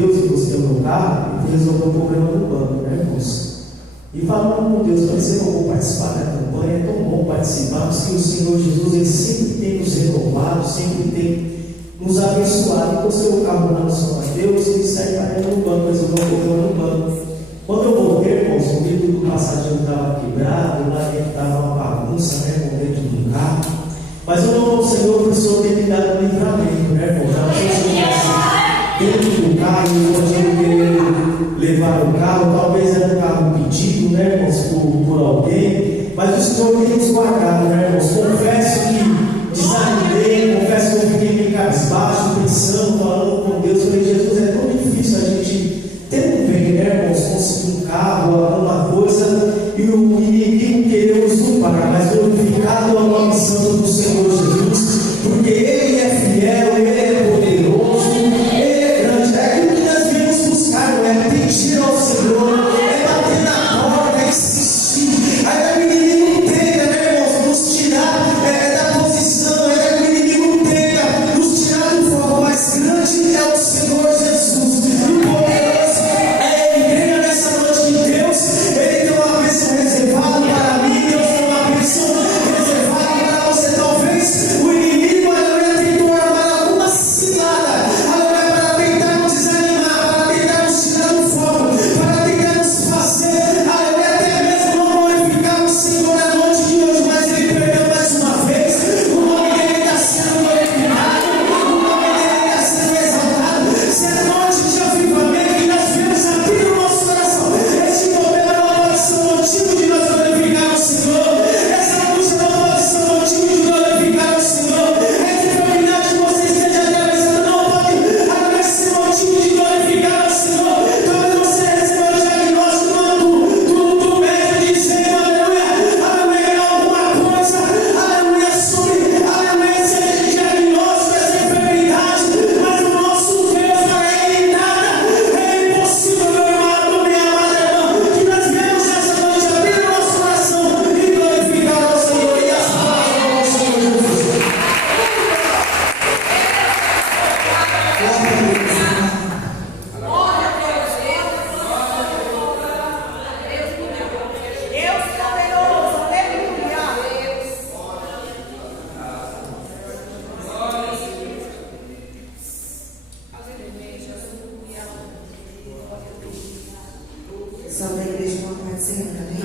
Deus e você tem um carro e resolver o problema do banco, né, irmãos? E falando com Deus, vai ser bom participar da campanha, é tão bom participarmos que o Senhor Jesus, Ele sempre tem nos renovado, sempre tem nos abençoado. Então, se o carro lá no São Mateus, ele sai para no banco, resolver o problema no banco. Quando eu voltei, irmãos, o vidro do passageiro estava quebrado, lá dentro estava uma bagunça, né, dentro do carro. Mas eu louvo ao Senhor, por o Senhor ter me dado livramento, né, irmão? Já não sei se eu estivesse dentro do carro, eu podia querer levar o carro, talvez era um carro pedido, né, irmãos, por alguém. Mas o Senhor tem nos guardado, né, irmãos? Confesso que desanimei, confesso que eu fiquei meio cabisbaixo, pensando, falando com Deus. Eu falei, Jesus, é tão difícil a gente ter um bem, né, irmãos? Conseguir um carro, alguma coisa, e o inimigo querer nos culpar, mas glorificado é o nome santo do Senhor Jesus, porque Ele é fiel, Ele é poderoso, Ele é grande. É aquilo que nós viemos buscar, não é pedir ao Senhor, é bater na porta, é insistir. Aí o inimigo tenta, né, irmãos, nos tirar da posição, é que o inimigo tenta nos tirar do foco, mas grande é o Senhor Jesus, e poderoso é Ele. Creia nessa noite de Deus, Ele tem uma bênção reservada para mim, Deus tem uma bênção reservada para você. Talvez o inimigo agora tentou armar alguma cilada, agora para tentar nos desanimar, para tentar nos tirar do foco, para tentar nos fazer, até mesmo não glorificar o Senhor na noite de hoje, mas Ele perdeu mais uma vez. O nome dEle está sendo glorificado, o nome dEle está sendo exaltado. Se é noite de avivamento que nós viemos abrir o nosso coração, esse problema não pode ser motivo de nós glorificar o Senhor, essa angústia não pode ser motivo de glorificar o Senhor, essa enfermidade que você esteja atravessando não pode ser motivo de glorificar o Senhor. Talvez você receba o diagnóstico do médico dizendo, aleluia, alguma coisa, aleluia, sobre, aleluia, esse diagnóstico, essa enfermidade, mas o nosso Deus, para Ele nada é impossível, meu amado, minha amada irmã, que nós viemos essa noite abrir o nosso coração e glorificar o Senhor e as palavras do Senhor Jesus. Salve a igreja com a paz do Senhor, amém?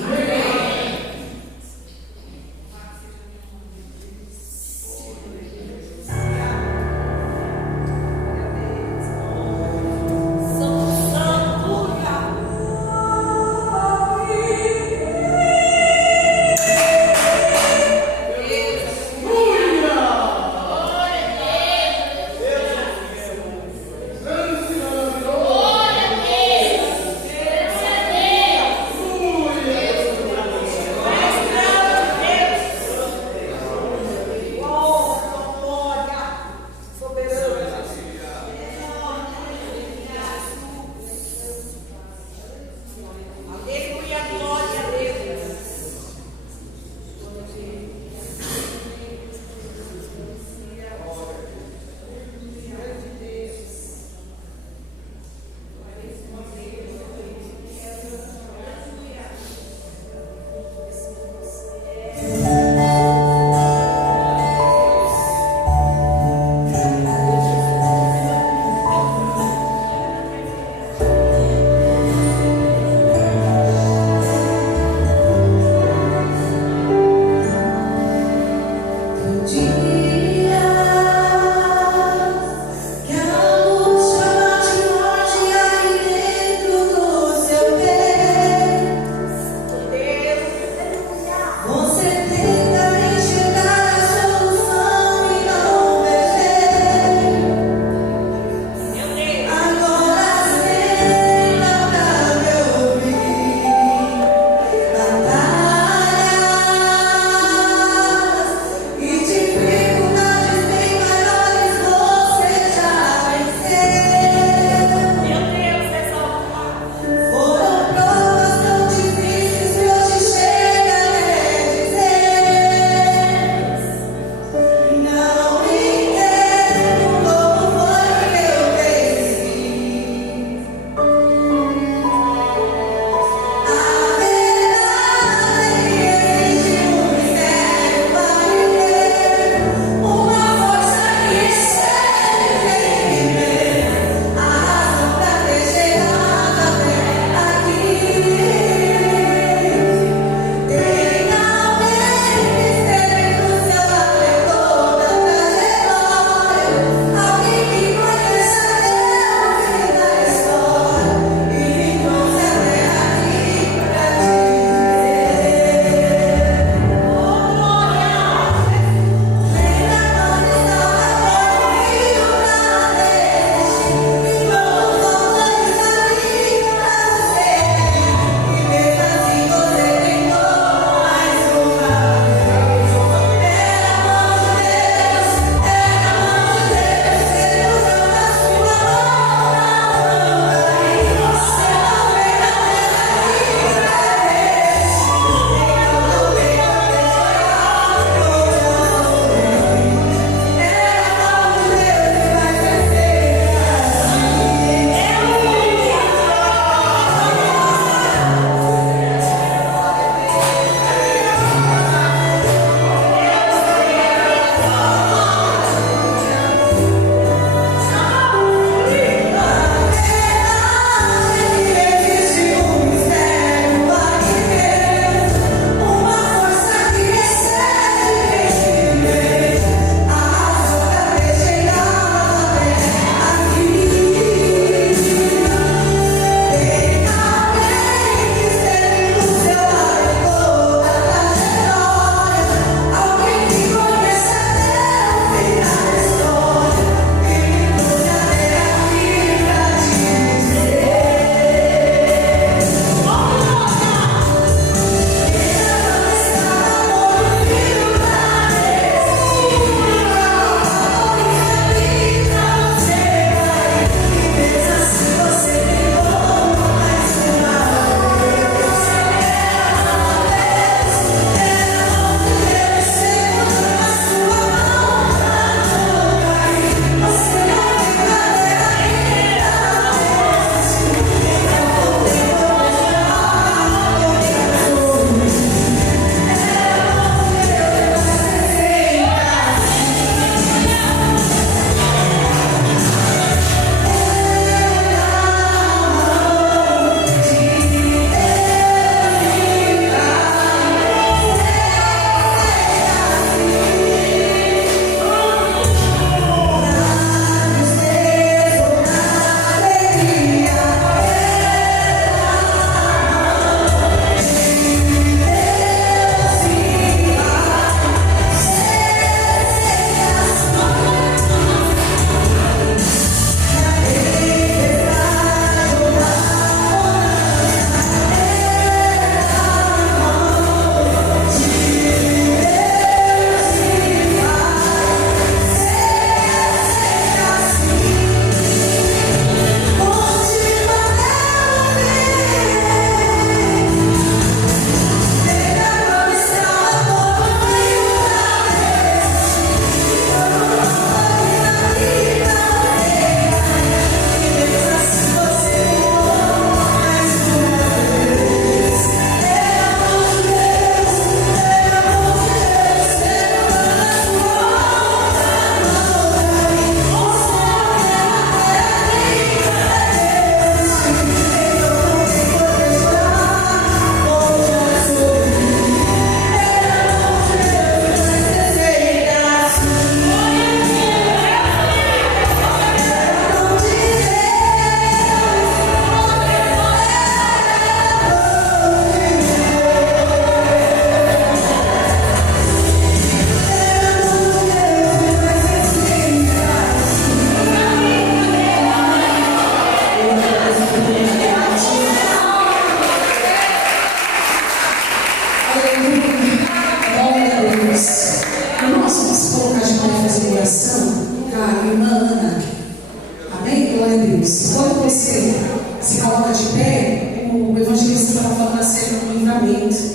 glória a Deus. Quando você se coloca de pé, o evangelista estava falando acerca do livramento,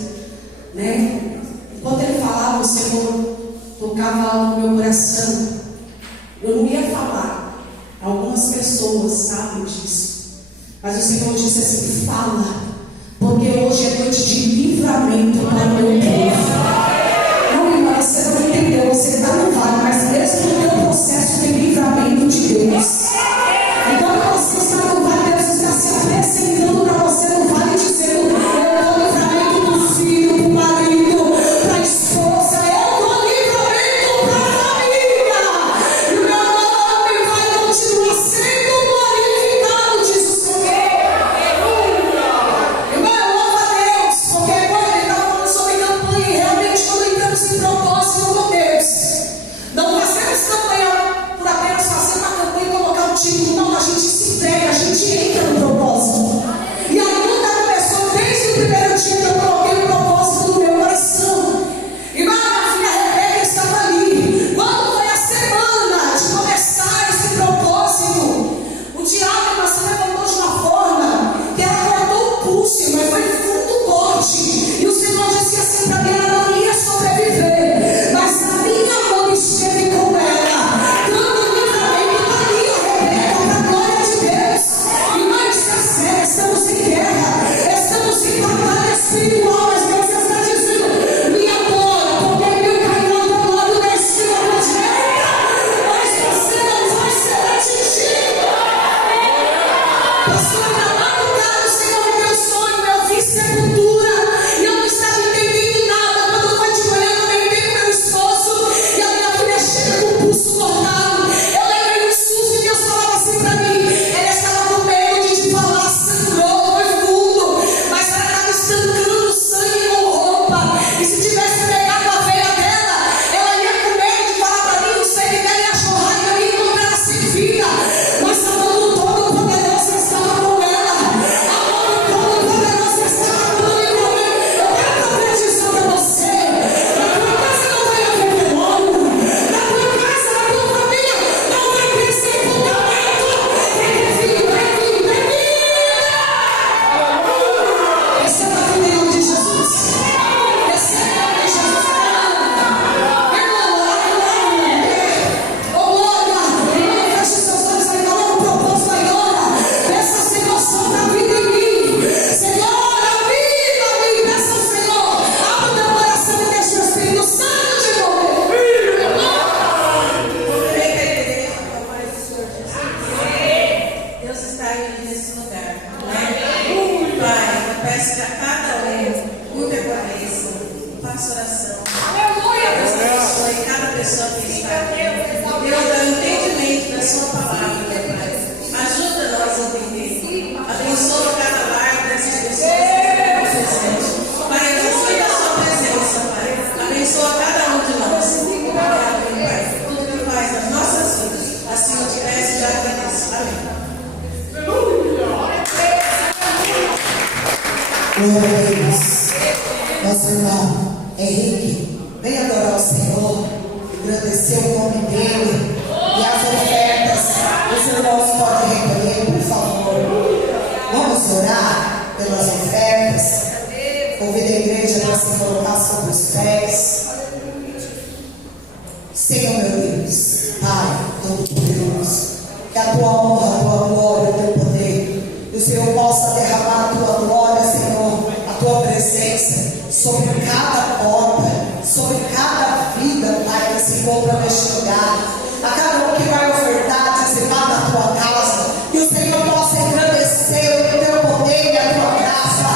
né? Enquanto ele falava, o Senhor tocava algo no meu coração. Eu não ia falar, algumas pessoas sabem disso, mas o Senhor disse assim: fala, porque hoje é noite de livramento para o meu povo. Não, irmã, você não entendeu, você está no vale, mas mesmo no meu processo tem livramento de Deus. Enquanto você está no vale, Deus está se apresentando para você no vale, dizendo: eu dou livramento para o filho, para o marido, para a esposa, eu dou livramento para a família, e o meu nome vai continuar sendo glorificado, diz o Senhor. Irmão, eu louvo a Deus, porque quando ele estava falando sobre campanha, realmente quando entramos em propósito com Deus, não fazemos campanha por apenas fazer uma campanha e colocar um título, não, a gente se entrega, a gente entra no propósito. E a luta começou desde o primeiro dia que eu coloquei o propósito no meu coração. E minha filha Rebeca estava ali. Quando foi a semana de começar esse propósito, o diabo se levantou de uma forma que ela cortou o pulso, mas foi fundo corte. E o Senhor disse assim para mim: ela não ia sobreviver, mas a minha mão esteve com ela, dando livramento para mim, Rebeca, para a glória de Deus. E mãe, isso é sério, estamos em guerra, estamos em batalha espiritual, mas Deus está dizendo: me adora, porque meu cairão do lado da esquina ou da direita, mas você não vai ser atingido. Pastor, na madrugada o Senhor me deu sonho, eu vi sepultura, e eu não estava entendendo nada. Quando foi de manhã, eu comentei com meu esposo, e a minha filha chega com o pulso cortado. Eu levei um susto e Deus falava assim para mim: ela estava com medo de te falar, sangrou, foi fundo, mas ela estava estancando sangue com roupa, e se tivesse pegado a veia dela, ela ia com medo de falar para mim, o sangue dela ia jorrar e eu ia encontrar ela sem vida. Mas a mão do Todo-Poderoso estava com ela, a mão do Todo-Poderoso estava com ela. Eu quero profetizar para você: na tua casa não vai haver demônio, na tua casa, na tua família não vai ter sepultamento. Vai ter filho, vai ter vida. Receba a vida em nome de Jesus. Receba em nome de Jesus. Oh, glória! Irmão, feche seus olhos aí, coloca o propósito aí, ora. Peça, Senhor, sopra a vida em mim. Senhor, aviva a mim. Peça ao Senhor, abra o teu coração e deixa o Espírito Santo te mover. Deus está aí nesse lugar. Pai, eu peço que a cada um curva a cabeça, faça oração. Deus abençoe cada pessoa que está aqui. Deus dá entendimento da sua palavra, meu Pai. Ajuda nós a entender. Abençoa cada lar dessas pessoas que estão presentes. Pai, abençoe a sua presença, Pai. Abençoa cada um de nós. Obrigado, meu Pai, por tudo que faz nas nossas vidas. Assim eu te peço e já agradeço. Amém. Glória a Deus. Nosso irmão Henrique, vem adorar o Senhor, agradecer o nome dele e as ofertas. Os irmãos podem recolher, por favor. Vamos orar pelas ofertas. Convido a igreja para se colocar sobre os pés. Senhor meu Deus, Pai Todo-Poderoso, que a tua honra, a tua glória, o teu poder, o Senhor possa derramar a tua glória, Senhor, a tua presença sobre cada porta, sobre cada vida, Pai, que se encontra neste lugar, a cada um que vai ofertar, dizimar na tua casa, que o Senhor possa engrandecer o teu poder e a tua graça,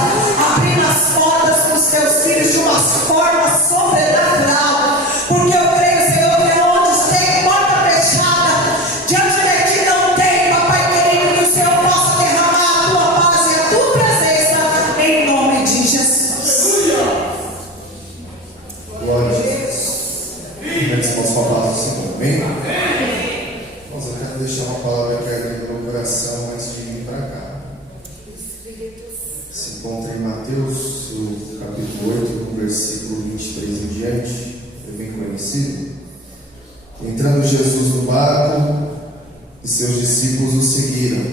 abrir as portas para os teus filhos de uma forma sobrenatural, porque eu creio, Senhor, que onde tem porta fechada, diante de ti não tem, Papai querido, que o Senhor possa derramar a tua paz e a tua presença, em nome de Jesus. prosseguiram.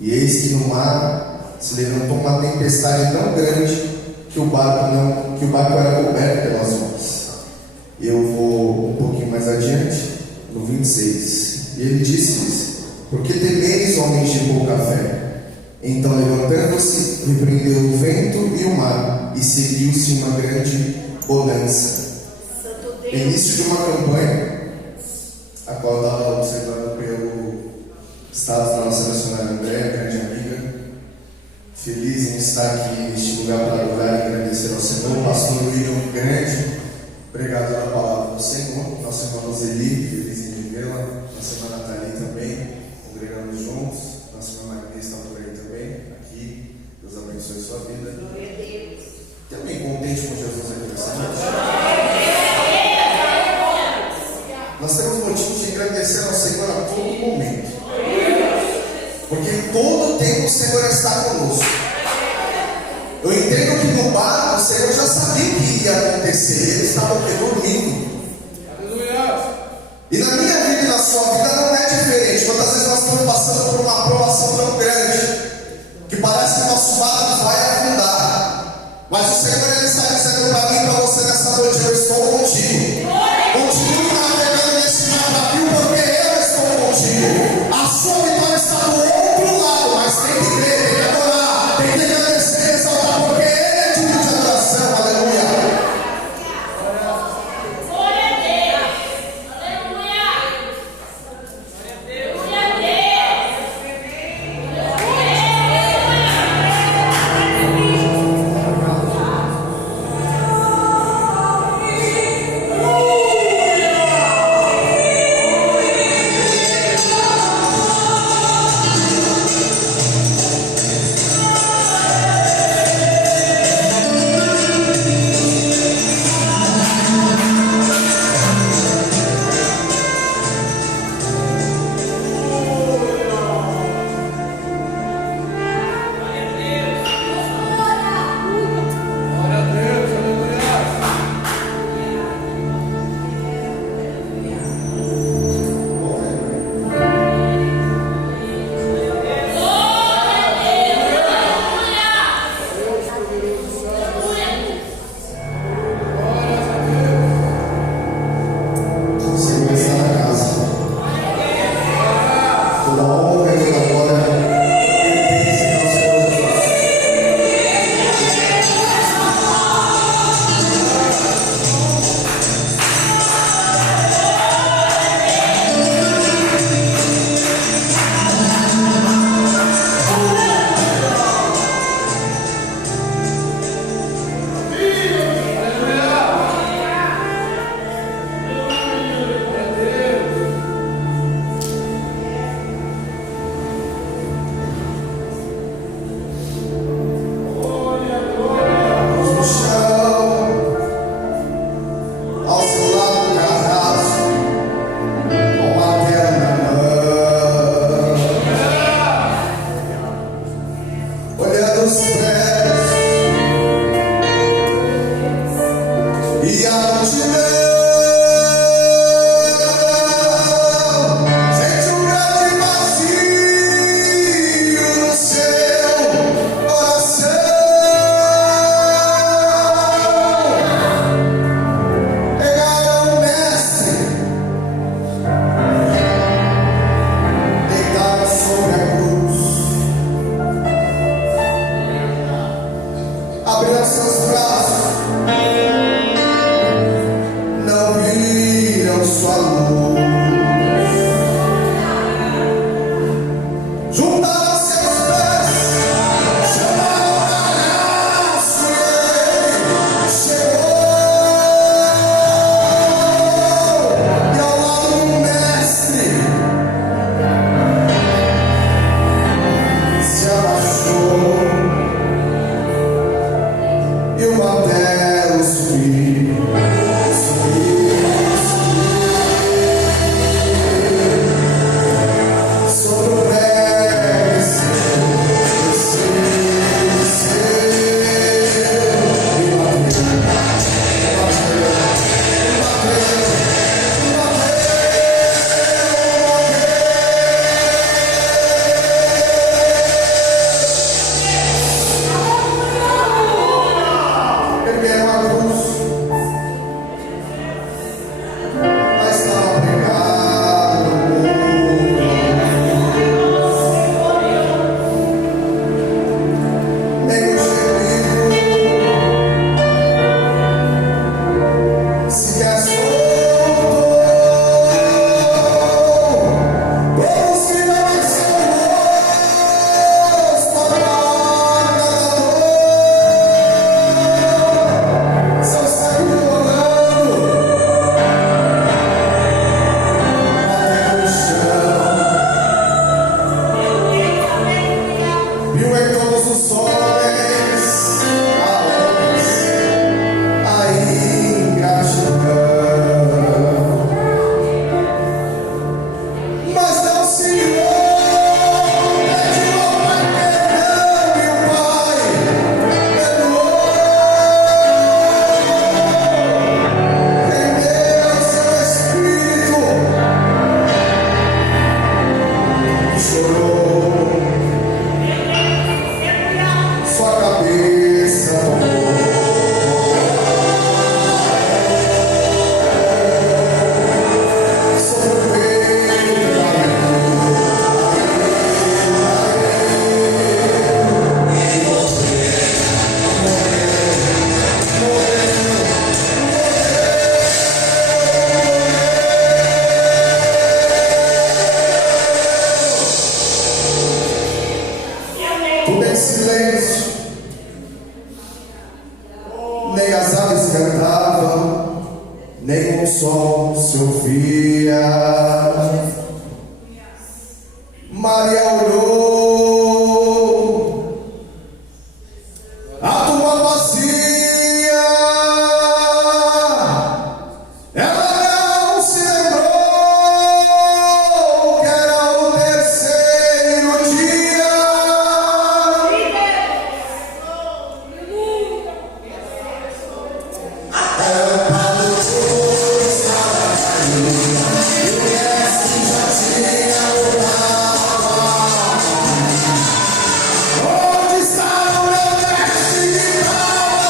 E eis que no mar se levantou uma tempestade tão grande que o barco era coberto pelas ondas. Eu vou um pouquinho mais adiante, no 26. E ele disse-lhes: por que temeis, homens de pouca fé? Então, levantando-se, repreendeu o vento e o mar, e seguiu-se uma grande bonança. Início de uma campanha, a qual eu estava observando pelo status da nossa missionária Andréa, grande amiga, feliz em estar aqui neste lugar para adorar e agradecer ao Senhor. Pastor William, grande pregador da palavra do Senhor, nossa irmã Roseli, feliz em vê-la, nossa irmã Nathalie também, congregamos juntos, nossa irmã Maria está por aí também, aqui, Deus abençoe sua vida. Tem alguém contente com Jesus aqui nessa noite? Nós temos motivo de agradecer ao Senhor a todo momento, porque em todo tempo o Senhor está conosco. Eu entendo que no barco o Senhor já sabia o que ia acontecer, ele estava dormindo. E na minha vida e na sua vida não é diferente. Quantas vezes nós estamos passando por uma provação tão grande que parece que nosso barco vai afundar, mas o Senhor ele está dizendo para mim e para você nessa noite: eu estou contigo. Continue navegando nesse navio, porque eu estou contigo. A sua vitória está do outro lado, mas tem que crer, tem que adorar, tem que agradecer, exaltar, porque ele é digno de adoração. Aleluia. Tudo em silêncio. Nem as aves cantavam, nem um som se ouvia. Maria olhou a tumba vazia. Ela não se lembrou que era o terceiro dia. Onde está o meu mestre de Maria?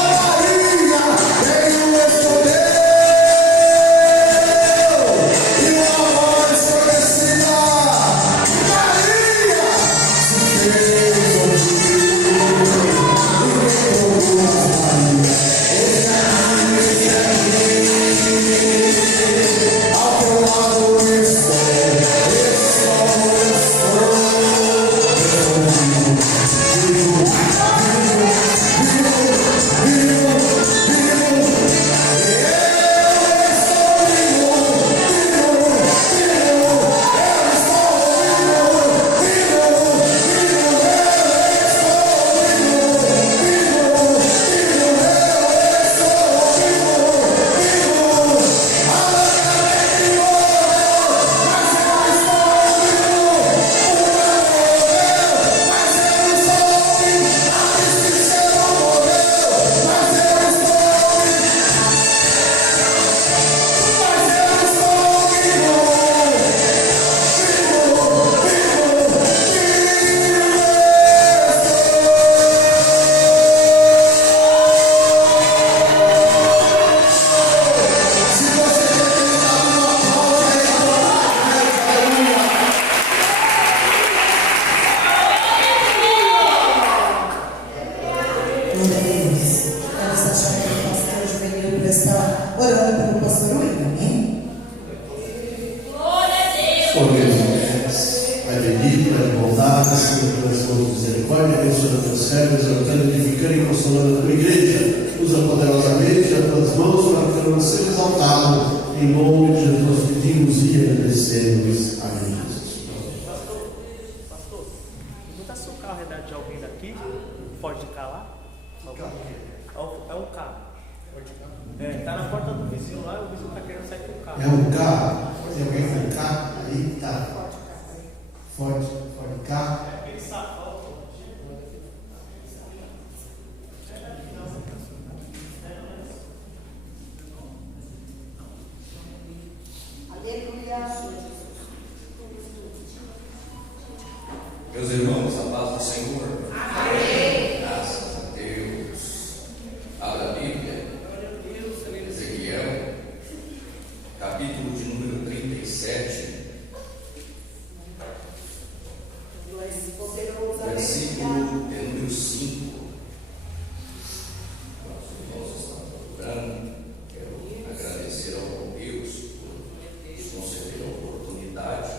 Veio respondeu, e uma voz conhecida, Maria, se fez ouvir. Ao teu lado estou. Glória a Deus. Quero estar chamando o pastor juvenil para estar orando pelo pastor William, amém? Por mesmo, Pai bendito, Pai de bondade, Senhor, pelas suas misericórdias, abençoa teus servos, exaltando, edificando e consolando a tua igreja. Usa poderosamente as tuas mãos para que não seja exaltado. Em nome de Jesus pedimos e agradecemos. Amém. Pastor, pergunta se o carro é de alguém daqui, pode ficar lá? É um carro. Tá na porta do vizinho lá, o vizinho tá querendo sair com o carro. É um carro? Tem alguém com carro? Aí tá. Forte carro. Meus irmãos, a paz do Senhor. Amém. Graças a Deus. Abra a Bíblia. Ezequiel, capítulo de número 37. Versículo de número 5. Nossos irmãos estão procurando. Quero agradecer ao bom Deus por nos conceder a oportunidade.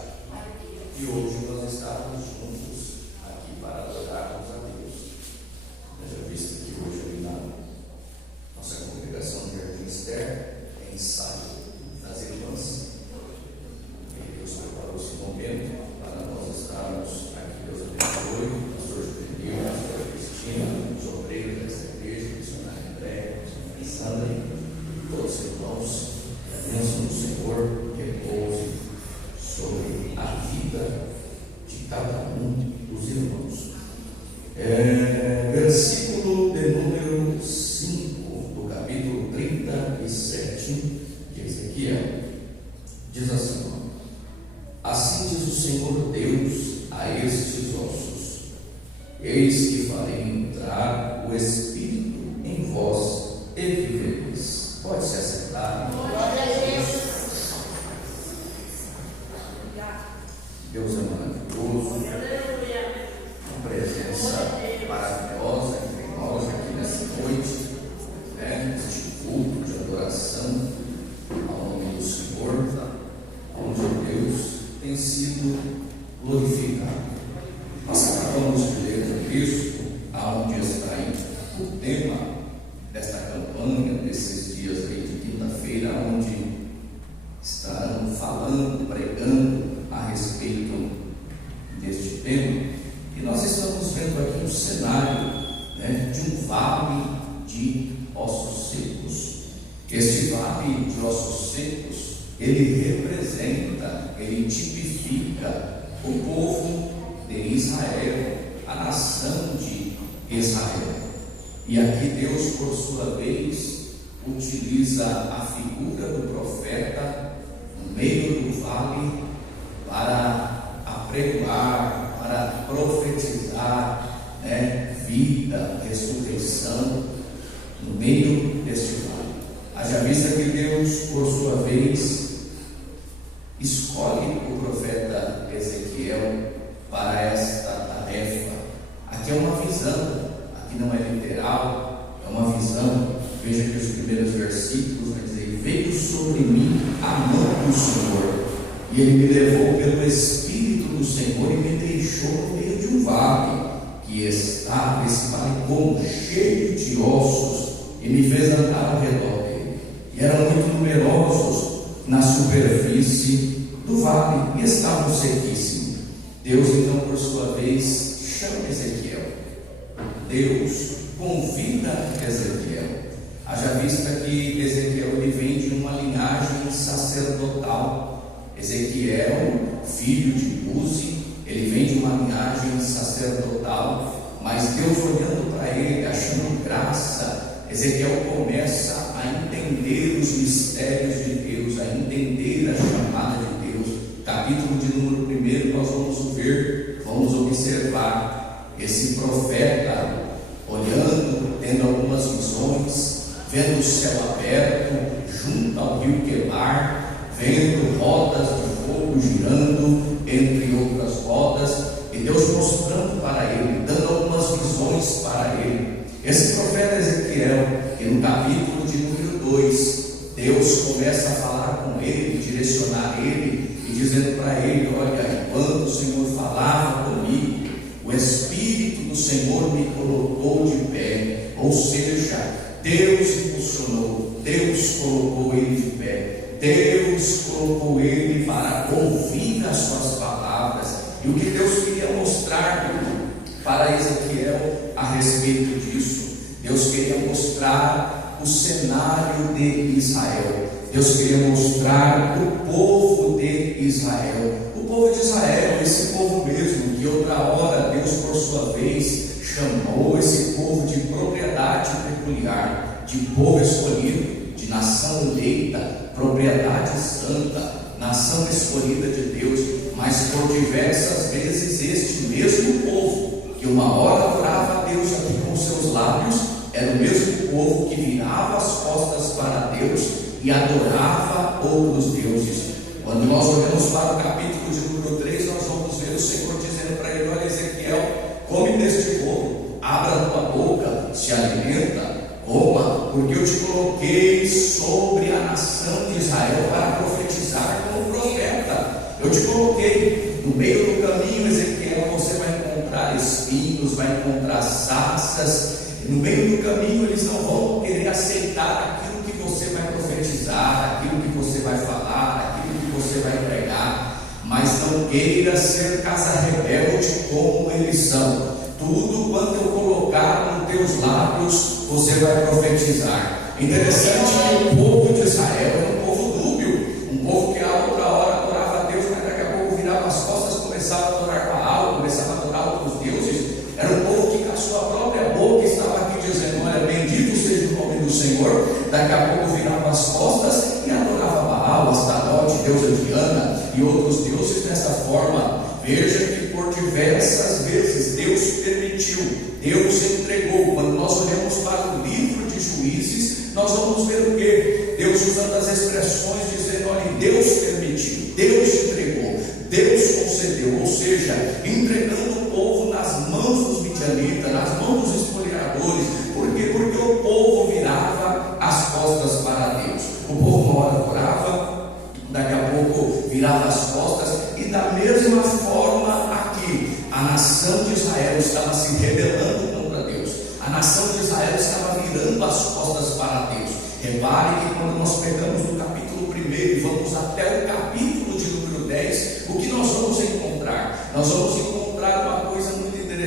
E hoje nós estamos juntos aqui para adorarmos a Deus. Já visto que hoje na nossa congregação de Jardim Externo é ensaio das irmãs. E Deus preparou esse momento para nós estarmos aqui. Deus abençoe, pastor Juvenil, pastor Cristina, os obreiros dessa igreja, missionário André, missionária Sandra, todos os irmãos, que a bênção do Senhor repouse sobre a vida de cada um dos irmãos. Versículo de número 5 do capítulo 37 de Ezequiel diz assim: assim diz o Senhor Deus a estes ossos: eis que farei entrar o Espírito em vós e vivereis. Pode se assentar. Deus é maravilhoso, uma presença maravilhosa entre nós aqui nessa noite, neste culto de adoração ao nome do Senhor, onde Deus tem sido glorificado. Nós acabamos de ler o texto nós estamos vendo aqui um cenário, né, de um vale de ossos secos. Este vale de ossos secos, ele representa, ele tipifica o povo de Israel, a nação de Israel. E aqui Deus, por sua vez, utiliza a figura do profeta no meio do vale para apregoar, para profetizar, né, vida, ressurreição no meio deste vale. Haja vista que Deus, por sua vez, escolhe o profeta Ezequiel para esta tarefa. Aqui é uma visão, aqui não é literal, é uma visão. Veja que os primeiros versículos vai dizer: veio sobre mim a mão do Senhor, e Ele me levou pelo Espírito do Senhor e me deixou no meio de um vale, que estava, esse vale como cheio de ossos, e me fez andar ao redor dele, e eram muito numerosos na superfície do vale, e estavam sequíssimos. Deus então, por sua vez, chama Ezequiel. Deus convida Ezequiel. Haja vista que Ezequiel ele vem de uma linhagem sacerdotal. Ezequiel, filho de Buzi, ele vem de uma linhagem sacerdotal, mas Deus, olhando para ele, achando graça, Ezequiel começa a entender os mistérios de Deus, a entender a chamada de Deus. Capítulo de número 1, nós vamos ver, vamos observar esse profeta olhando, tendo algumas visões, vendo o céu aberto junto ao rio Quebar, vendo rodas de fogo girando, entre outras rodas, e Deus mostrando para ele, dando algumas visões para ele. Esse profeta Ezequiel, que no capítulo de número 2, Deus começa a falar com ele, direcionar ele, e dizendo para ele: olha, enquanto o Senhor falava comigo, o Espírito do Senhor me colocou de pé. Ou seja, Deus impulsionou, Deus colocou ele de pé, Deus colocou ele para ouvir as suas palavras. E o que Deus queria mostrar para Ezequiel a respeito disso? Deus queria mostrar o cenário de Israel. Deus queria mostrar o povo de Israel. O povo de Israel, esse povo mesmo, que outra hora Deus, por sua vez, chamou esse povo de propriedade peculiar, de povo escolhido, de nação eleita, propriedade santa, nação escolhida de Deus. Mas por diversas vezes este mesmo povo, que uma hora adorava a Deus aqui com seus lábios, era o mesmo povo que virava as costas para Deus e adorava outros deuses. Quando nós olhamos para o capítulo de número 3, nós vamos ver o Senhor dizendo para ele: olha, Ezequiel, come deste fogo, abra a tua boca, se alimenta, coma, porque eu te coloquei sobre a nação de Israel para profetizar como profeta. Eu te coloquei no meio do caminho, Ezequiel, você vai encontrar espinhos, vai encontrar sarças. No meio do caminho eles não vão querer aceitar aquilo que você vai profetizar, aquilo que você vai falar, aquilo que você vai pregar. Mas não queira ser casa rebelde como eles são. Tudo quanto eu colocar nos teus lábios, você vai profetizar. Interessante que o povo de Israel era um povo dúbio, um povo que a outra hora adorava a Deus, mas daqui a pouco virava as costas, começava a adorar Baal, começava a adorar outros deuses. Era um povo que com a sua própria boca estava aqui dizendo: olha, bendito seja o nome do Senhor. Daqui a pouco virava as costas e adorava Baal, Astarote, deusa Diana e outros deuses dessa forma. Veja que por diversas vezes Deus permitiu, Deus entregou. Quando nós olhamos para o livro de Juízes, nós vamos ver o que? Deus usando as expressões, dizendo: olha, Deus permitiu, Deus entregou, Deus concedeu, ou seja, entregando o povo nas mãos dos midianitas, nas mãos dos espoliadores. Por quê? Porque o povo virava as costas para Deus. O povo uma hora orava, daqui a pouco virava as costas. E da mesma forma aqui, a nação de Israel estava se rebelando contra Deus. A nação de Israel estava virando as costas para Deus. Repare que quando nós pegamos no capítulo 1 e vamos até o capítulo de número 10, o que nós vamos encontrar? Nós vamos encontrar uma coisa muito interessante.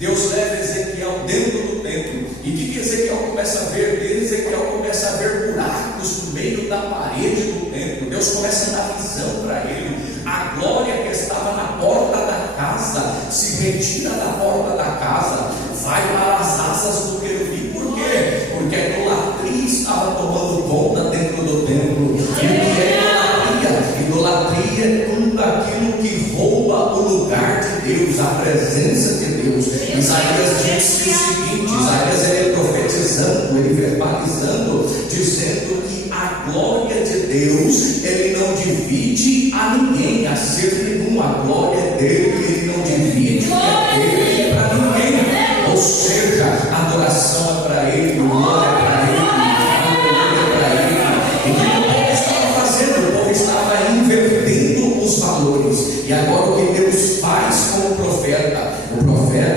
Deus leva Ezequiel dentro do templo. E o que Ezequiel começa a ver? Ezequiel começa a ver buracos no meio da parede do templo. Deus começa a dar visão para ele. A glória que estava na porta da casa se retira da porta da casa, vai para as asas do querubim. Por quê? Porque a idolatria estava tomando conta dentro do templo. E o que é idolatria? Idolatria é tudo aquilo que rouba o lugar de Deus, a presença de Deus. Isaías disse o seguinte: Isaías ele profetizando, ele verbalizando, dizendo que a glória de Deus ele não divide a ninguém, a ser nenhum. A glória é dele, ele não divide, é dele para ninguém. Ou seja, a adoração é para ele, o glória é para ele, a glória é para ele. E o que o povo estava fazendo? O povo estava invertendo os valores. E agora o que Deus faz com o profeta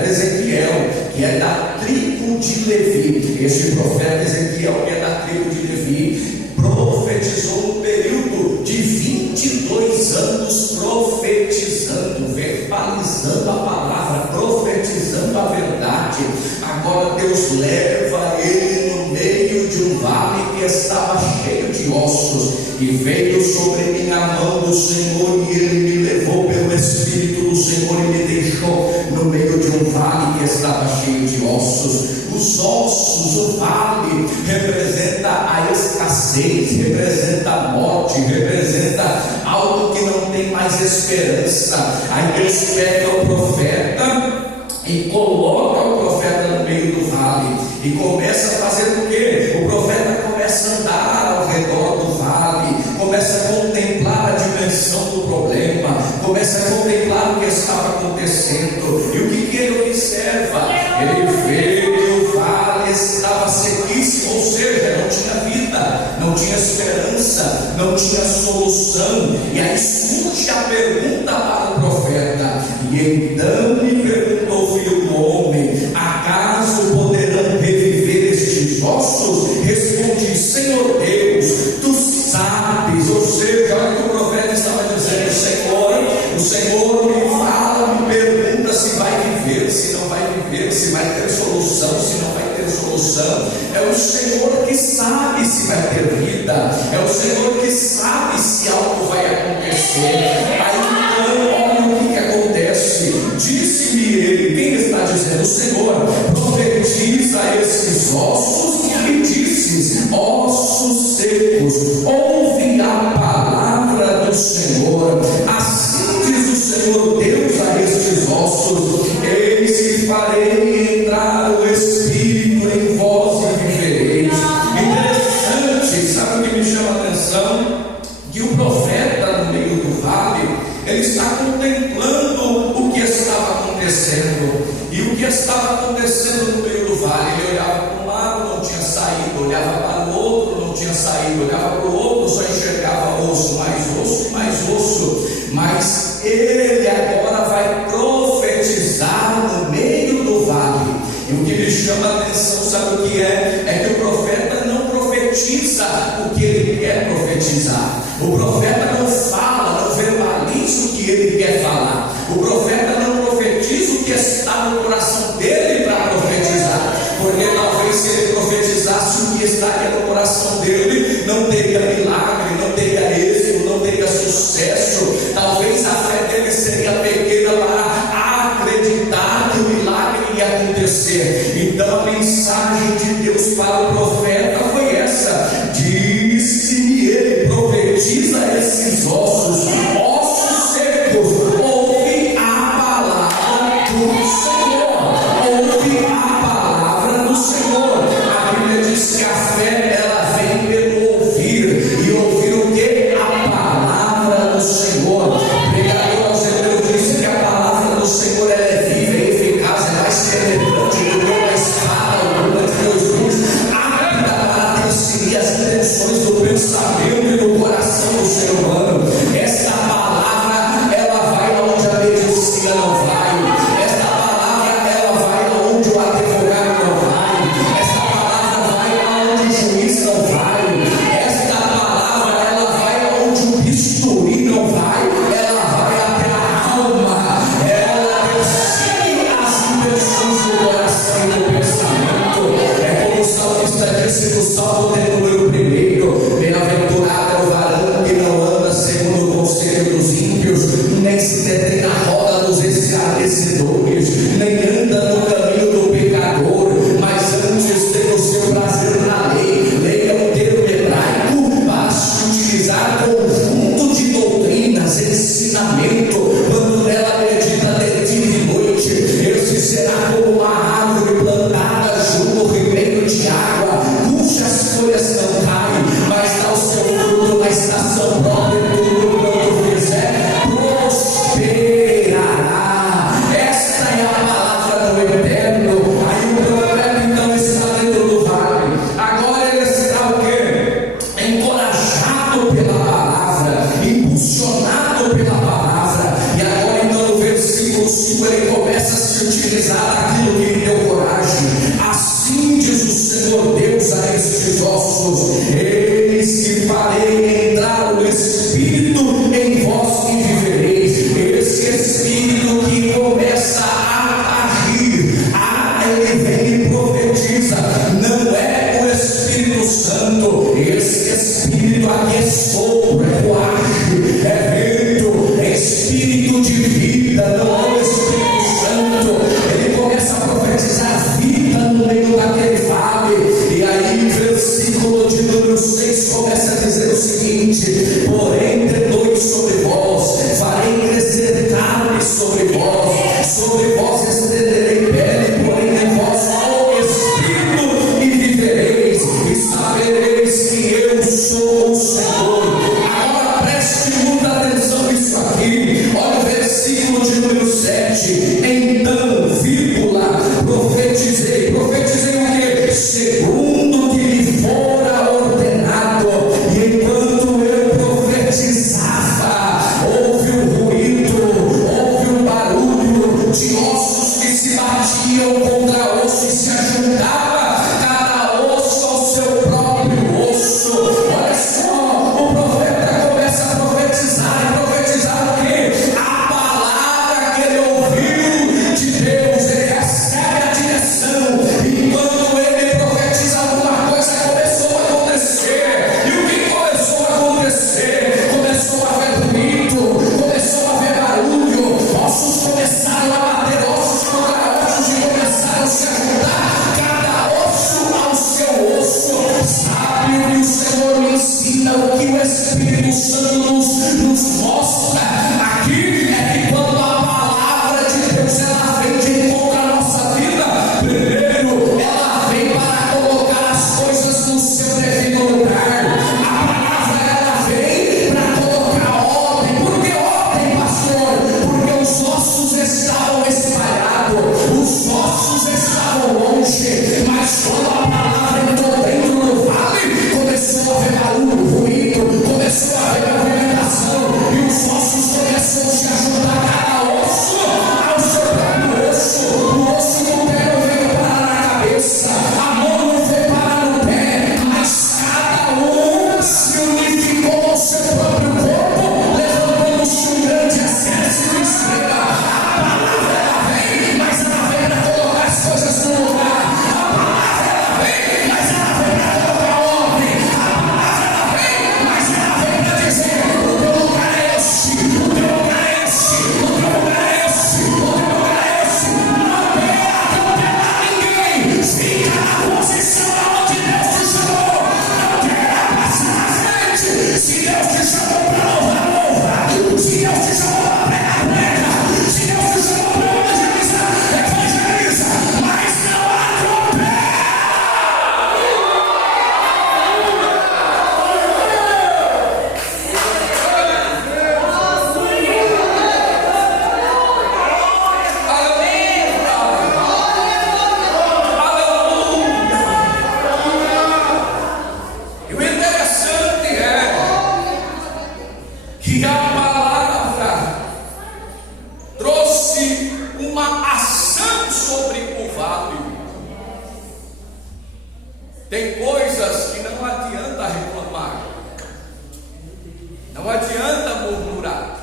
Ezequiel, que é da tribo de Levi. Este profeta Ezequiel, que é da tribo de Levi, profetizou um período de 22 anos profetizando, verbalizando a palavra, profetizando a verdade. Agora Deus leva ele no meio de um vale que estava cheio de ossos, e veio sobre mim a mão do Senhor, e ele me levou pelo Espírito do Senhor e me deixou no meio de um vale que estava cheio de ossos. Os ossos, o vale, representa a escassez, representa a morte, representa algo que não tem mais esperança. Aí Deus pega o profeta e coloca o profeta no meio do vale e começa a fazer o quê? O profeta começa a andar ao redor do vale, começa a contemplar a dimensão do problema, começa a contemplar o que estava acontecendo. E o que ele observa? Ele vê que o vale estava sequíssimo, ou seja, não tinha vida, não tinha esperança, não tinha solução. E aí surge a pergunta para o profeta, e então me perguntou: filho do homem, acaso poderão reviver estes ossos? Respondi: Senhor Deus, tu sabes. Ou seja, olha o que o profeta estava dizendo: o Senhor me fala, me pergunta se vai viver, se não vai viver, se vai ter solução, se não vai ter solução. É o Senhor que sabe se vai ter vida, é o Senhor que sabe se algo vai acontecer. Aí então, olha o que acontece. Disse-me ele, quem está dizendo? O Senhor: profetiza esses ossos e dizes: ossos secos, ouve a palavra do Senhor. Assim diz o Senhor Deus a estes ossos: eis que farei entrar o Espírito em vós e vivereis. Interessante, sabe o que me chama a atenção? Que o profeta no meio do vale, ele está contemplando o que estava acontecendo. E o que estava acontecendo no meio do vale? Ele olhava para um lado, não tinha saído, olhava para o outro, não tinha saído, olhava para o outro, só enxergava osso, mais osso. Mas ele agora vai profetizar no meio do vale. E o que me chama a atenção, sabe o que é? É que o profeta não profetiza o que ele quer profetizar. O profeta não fala, não verbaliza o que ele quer falar. O profeta não profetiza o que está no coração dele para profetizar. Porque talvez se ele profetizasse o que estaria no coração dele, não teria milagre, não teria êxito, não teria sucesso. Talvez a fé dele seria pequena para acreditar que o milagre ia acontecer. Então a mensagem de Deus para o profeta foi essa: disse-me ele, profetiza esses ossos, ossos secos, ouve a palavra do Senhor, ouve a palavra do Senhor. A Bíblia diz que a fé ela vem pelo ouvir, e ouvir o que? A palavra do Senhor. Pregador aos Hebreus disse que a palavra do Senhor ela é viva e eficaz, é mais penetrante do que uma espada alguma de dois gumes, apta para discernir as intenções do pensamento e do coração do ser humano. Esta palavra ela vai onde a medicina não vai. Esta palavra profetizar aquilo que lhe deu coragem. Assim diz o Senhor Deus a estes ossos: eis que farei entrar o Espírito em vós e vivereis. Esse Espírito que começa a agir, ele vem e profetiza. Não é o Espírito Santo. Esse Espírito aqui é sopro, é coagem, é vento, é Espírito de vida. Não é o Espírito Santo. Ele começa a profetizar vida no meio daquele vale. E aí, versículo de número 6 começa a dizer o seguinte: porém, tendoi sobre vós, farei crescer carne sobre vós estenderei pele, porém em vós o Espírito, e vivereis, e sabereis que eu sou o Senhor. Agora preste muita atenção nisso aqui. Olha o versículo de número 7. Então, vírgula, profetizei o que? Segundo que lhe fora ordenado. E enquanto eu profetizava, houve um ruído, houve um barulho de ossos que se batiam contra osso e se ajuntava cada osso ao seu próprio osso. Olha só, o profeta começa a profetizar. E profetizar o quê? A palavra que ele ouviu de Deus. Ele recebe a direção. Enquanto ele profetiza, alguma coisa começou a acontecer. E o que começou a acontecer? Começou a haver ruído, começou a haver barulho, ossos começaram a bater ossos contra ossos e começaram a se ajuntar, cada osso ao seu osso. Sabe o que o Senhor me ensina, o que o Espírito Santo nos mostra aqui? É que quando a palavra de Deus ela vem de encontro à nossa vida, primeiro ela vem para colocar as coisas no seu devido lugar. A palavra ela vem para colocar ordem. Por que ordem, pastor? Porque os ossos estavam espalhados, os ossos estavam longe, mas quando a palavra entrou dentro do vale, começou a haver barulho, ruído, começou a haver movimentação, e os ossos começaram a se ajuntar, cada osso ao seu próprio osso. O osso do pé não veio parar na cabeça, a mão não veio parar no pé, mas cada um se unificou ao seu próprio corpo, levantando-se um grande exército extremo. A palavra ela vem, mas ela vem para colocar as coisas no lugar. A palavra ela vem, mas ela vem para colocar ordem. A palavra ela vem, mas ela vem para dizer: o teu lugar é este, o teu lugar é este, o teu lugar é este, o teu lugar é este. Não venha atropelar ninguém. Fica na posição onde Deus te chamou. Não queira passar na frente. Se Deus te chamou para louvar, louva. Se Deus te chamou para pregar, prega. Se Deus te chamou para evangelizar, evangeliza. Mas não atropela. E o interessante é que a palavra trouxe uma ação sobre o vale. Tem coisas que não adianta reclamar, não adianta murmurar.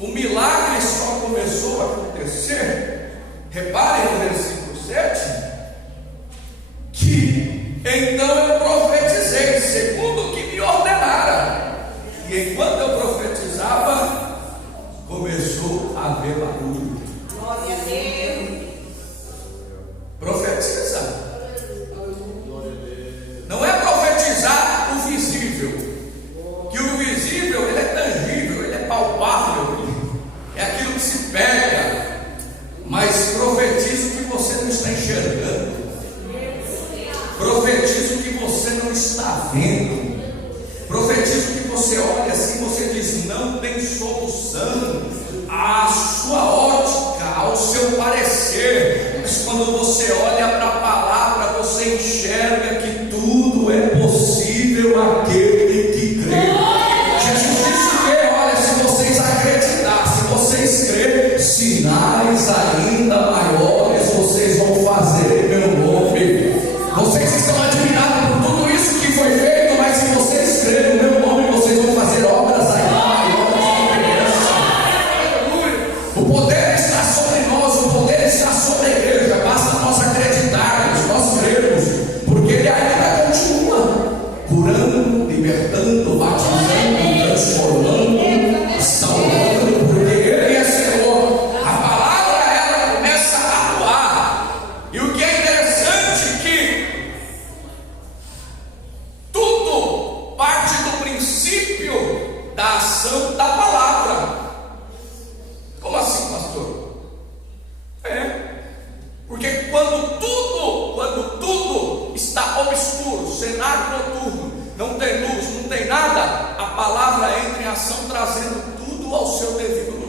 O milagre só começou a acontecer, repare no versículo 7, que então eu profetizei segundo o que me ordenara. E enquanto eu profetizava, começou a haver barulho. Glória a Deus. Profetiza. Não é profetizar o visível, que o visível ele é tangível, ele é palpável, é aquilo que se pega. Mas profetiza o que você não está enxergando, profetiza o que você não está vendo, profetiza o que você olha assim, você diz: não tem solução. A sua ótica, ao seu parecer, mas quando você olha para a palavra, você enxerga que tudo é possível àquele que crê. Jesus disse que, olha, se vocês acreditarem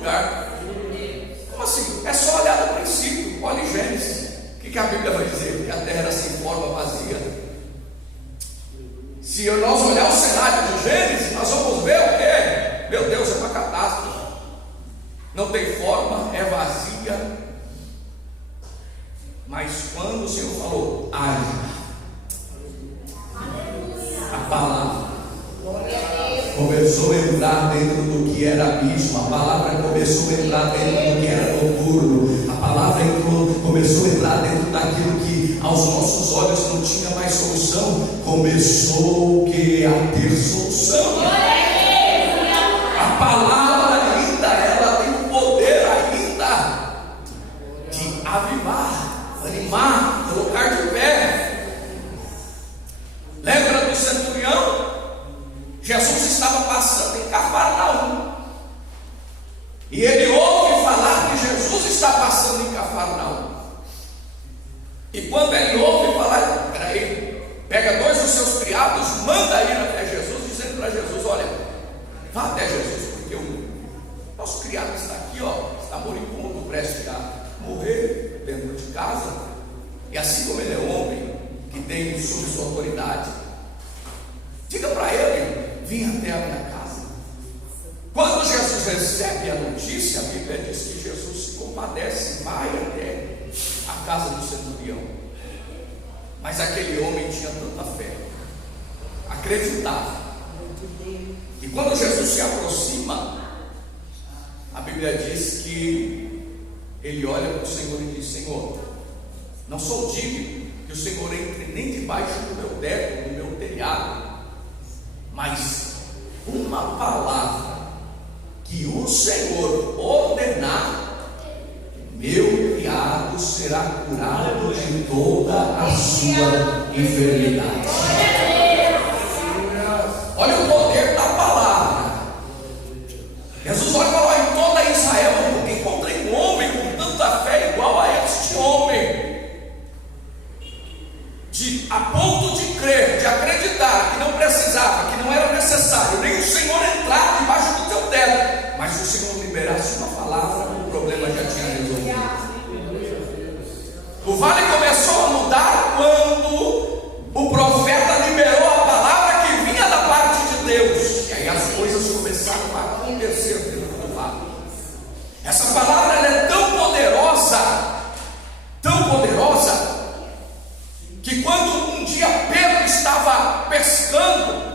lugar. Como assim? É só olhar no princípio. Olha em Gênesis. O que a Bíblia vai dizer? Que a terra era sem forma, vazia. Se nós olhar o cenário de Gênesis, nós vamos ver o quê? Meu Deus, é uma catástrofe. Não tem forma, é vazia. Mas quando o Senhor falou, haja, a palavra começou a entrar dentro do que era abismo, a palavra começou a entrar dentro do que era noturno, a palavra começou a entrar dentro daquilo que aos nossos olhos não tinha mais solução, começou a ter solução. A palavra ainda, ela tem o poder ainda de avivar, animar, colocar de pé. Lembra do centurião? Jesus estava passando em Cafarnaum, e ele ouve falar que Jesus está passando em Cafarnaum. E quando ele ouve falar, peraí, pega 2 dos seus criados, manda ir até Jesus, dizendo para Jesus: olha, vá até Jesus, porque o nosso criado está aqui, está moribundo, prestes a morrer dentro de casa. E assim como ele é homem, que tem sob sua autoridade, diga para ele: vim até a minha casa. Quando Jesus recebe a notícia, a Bíblia diz que Jesus se compadece, vai até a casa do centurião. Mas aquele homem tinha tanta fé, acreditava. E quando Jesus se aproxima, a Bíblia diz que ele olha para o Senhor e diz: Senhor, não sou digno que o Senhor entre nem debaixo do meu teto, do meu telhado, mas uma palavra que o Senhor ordenar, meu criado será curado de toda a sua enfermidade. Olha o poder da palavra. Jesus olha e fala: em toda Israel eu nunca encontrei um homem com tanta fé igual a este homem, a ponto de crer, de acreditar que não precisava, que não era necessário nem o Senhor entrar debaixo do teu teto, mas se o Senhor liberasse uma palavra, o problema já tinha resolvido. O vale começou a mudar quando o profeta liberou a palavra que vinha da parte de Deus, e aí as coisas começaram a acontecer dentro do vale. Essa palavra ela é tão poderosa, que quando um dia Pedro estava pescando,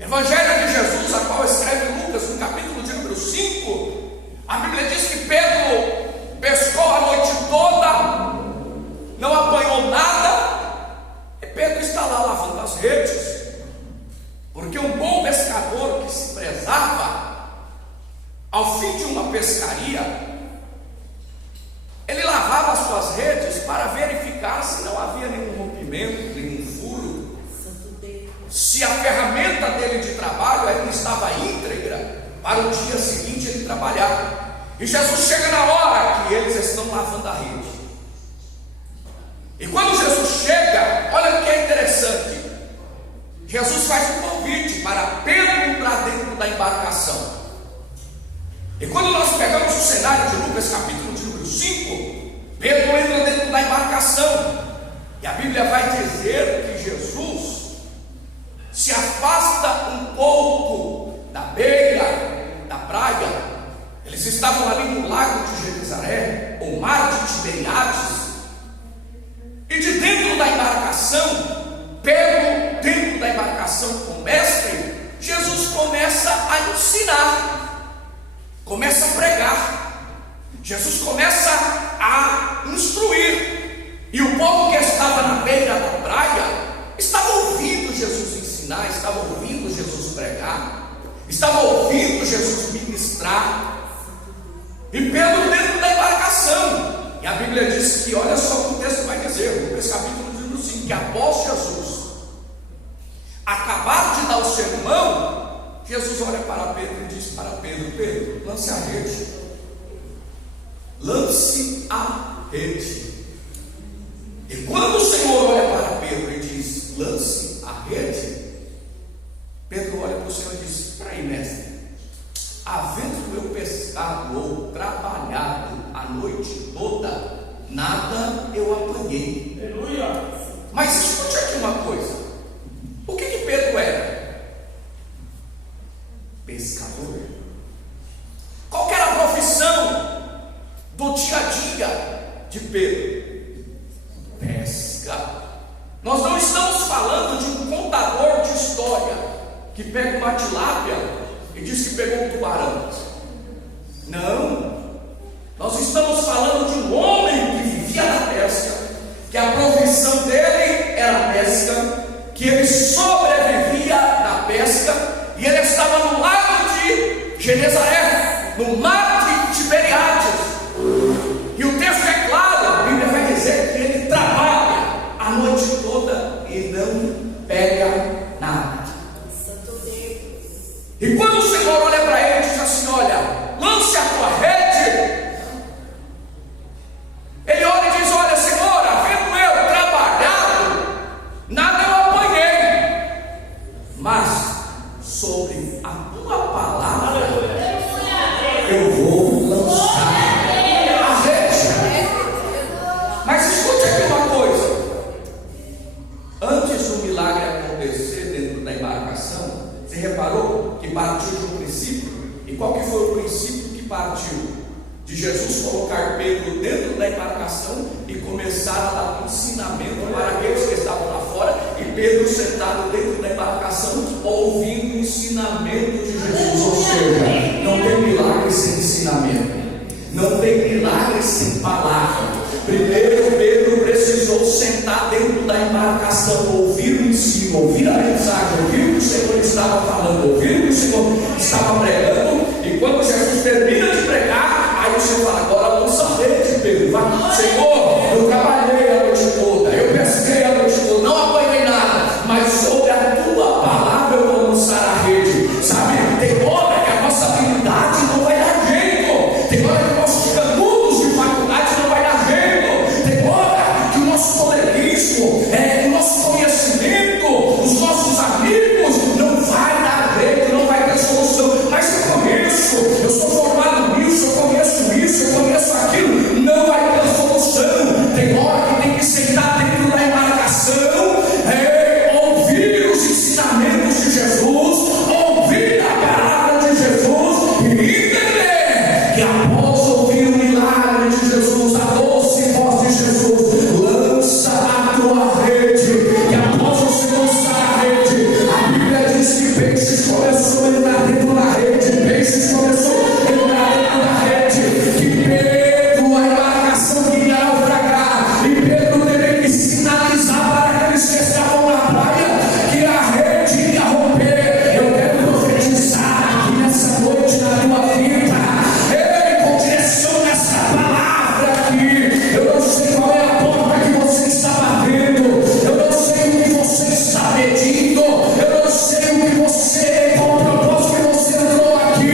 Evangelho de Jesus, a qual escreve Lucas, no capítulo de número 5, a Bíblia diz que Pedro pescou a noite toda, não apanhou nada, e Pedro está lá lavando as redes, porque um bom pescador que se prezava, ao fim de uma pescaria, ele lavava as suas redes para verificar se não havia nenhum rompimento, nenhum furo, se a ferramenta dele de trabalho ainda estava íntegra para o dia seguinte ele trabalhar. E Jesus chega na hora que eles estão lavando a rede. E quando Jesus chega, olha o que é interessante, Jesus faz um convite para Pedro entrar dentro da embarcação. E quando nós pegamos o cenário de Lucas capítulo de número 5, Pedro entra dentro da embarcação, e a Bíblia vai dizer que Jesus se afasta um pouco da beira da praia. Eles estavam ali no lago de Genezaré, ou mar de Tiberíades, e de dentro da embarcação, Pedro dentro da embarcação com o mestre, Jesus começa a ensinar, começa a pregar, Jesus começa a instruir, e o povo que estava na beira da praia estava ouvindo Jesus ensinar, estava ouvindo Jesus pregar, estava ouvindo Jesus ministrar, e Pedro dentro da embarcação. E a Bíblia diz que, olha só o que o texto vai dizer, Lucas capítulo 5, que após Jesus acabar de dar o sermão, Jesus olha para Pedro e diz para Pedro: Pedro, lance a rede. Lance a rede. E quando o Senhor olha para Pedro e diz: lance a rede, Pedro olha para o Senhor e diz: peraí, mestre, a havendo eu pescado ou trabalhado a noite toda, nada eu apanhei. Aleluia. Mas escute aqui uma coisa: o que Pedro era? Pescador. Qual que era a profissão do dia a dia de Pedro? Pesca. Nós não estamos falando de um contador de história que pega uma tilápia e diz que pegou um tubarão. Não. Nós estamos falando de um homem que vivia na pesca, que a profissão dele era a pesca, que ele sobrevivia da pesca, e ele estava no lago de Genezaré, no mar de Tiberiades. E o texto é claro, a Bíblia vai dizer que ele trabalha a noite toda e não pega nada. E quando o Senhor olha para ele e diz assim: olha, lance a tua rede, ele olha e diz: olha, Senhor, havendo eu trabalhado, nada eu apanhei, mas sobre a tua palavra eu vou lançar a rede. Mas escute aqui uma coisa: antes do milagre acontecer dentro da embarcação, você reparou que partiu de um princípio? E qual que foi o princípio que partiu? De Jesus colocar Pedro dentro da embarcação e começar a dar um ensinamento para aqueles que estavam lá fora, e Pedro sentado dentro da embarcação ouvindo o ensinamento de Jesus. Ou seja, não tem milagre sem ensinamento, não tem milagre sem palavra. Primeiro Pedro precisou sentar dentro da embarcação, ouvir o ensino, ouvir a mensagem, ouvir o que o Senhor estava falando, ouvir o que o Senhor estava pregando. E quando Jesus termina de pregar, aí o Senhor fala: agora lança a rede, Pedro. Vai, Senhor, eu trabalhei a noite toda, eu pesquei a noite toda, não apanhei nada, mas sobre a tua palavra eu vou lançar a rede. Sabe, tem hora que a nossa habilidade não vai dar jeito, tem hora que nossos canudos de faculdade não vai dar jeito, tem hora que o nosso coleguismo, o nosso conhecimento, os nossos amigos não vai dar jeito, não vai ter solução. Mas eu conheço, eu sou formado nisso, eu conheço isso, eu conheço aquilo, não vai ter solução. Tem hora que tem que sentar dentro da embarcação, ouvir os ensinamentos de Jesus, ouvir a palavra de Jesus e entender que após ouvir o milagre de Jesus, a doce voz de Jesus, lança a tua rede. E após você lançar a rede, a Bíblia diz que peixes começou a entrar dentro da rede, peixes começou a entrar dentro da rede, que Pedro, a embarcação vinha naufragar, e Pedro teve que sinalizar para aqueles que estavam na praia que a rede ia romper. Eu quero profetizar aqui nessa noite na tua vida, com direção nessa palavra aqui. Eu não sei qual é a porta que você está batendo, eu não sei o que você está pedindo, eu não sei o que você, qual o propósito que você entrou aqui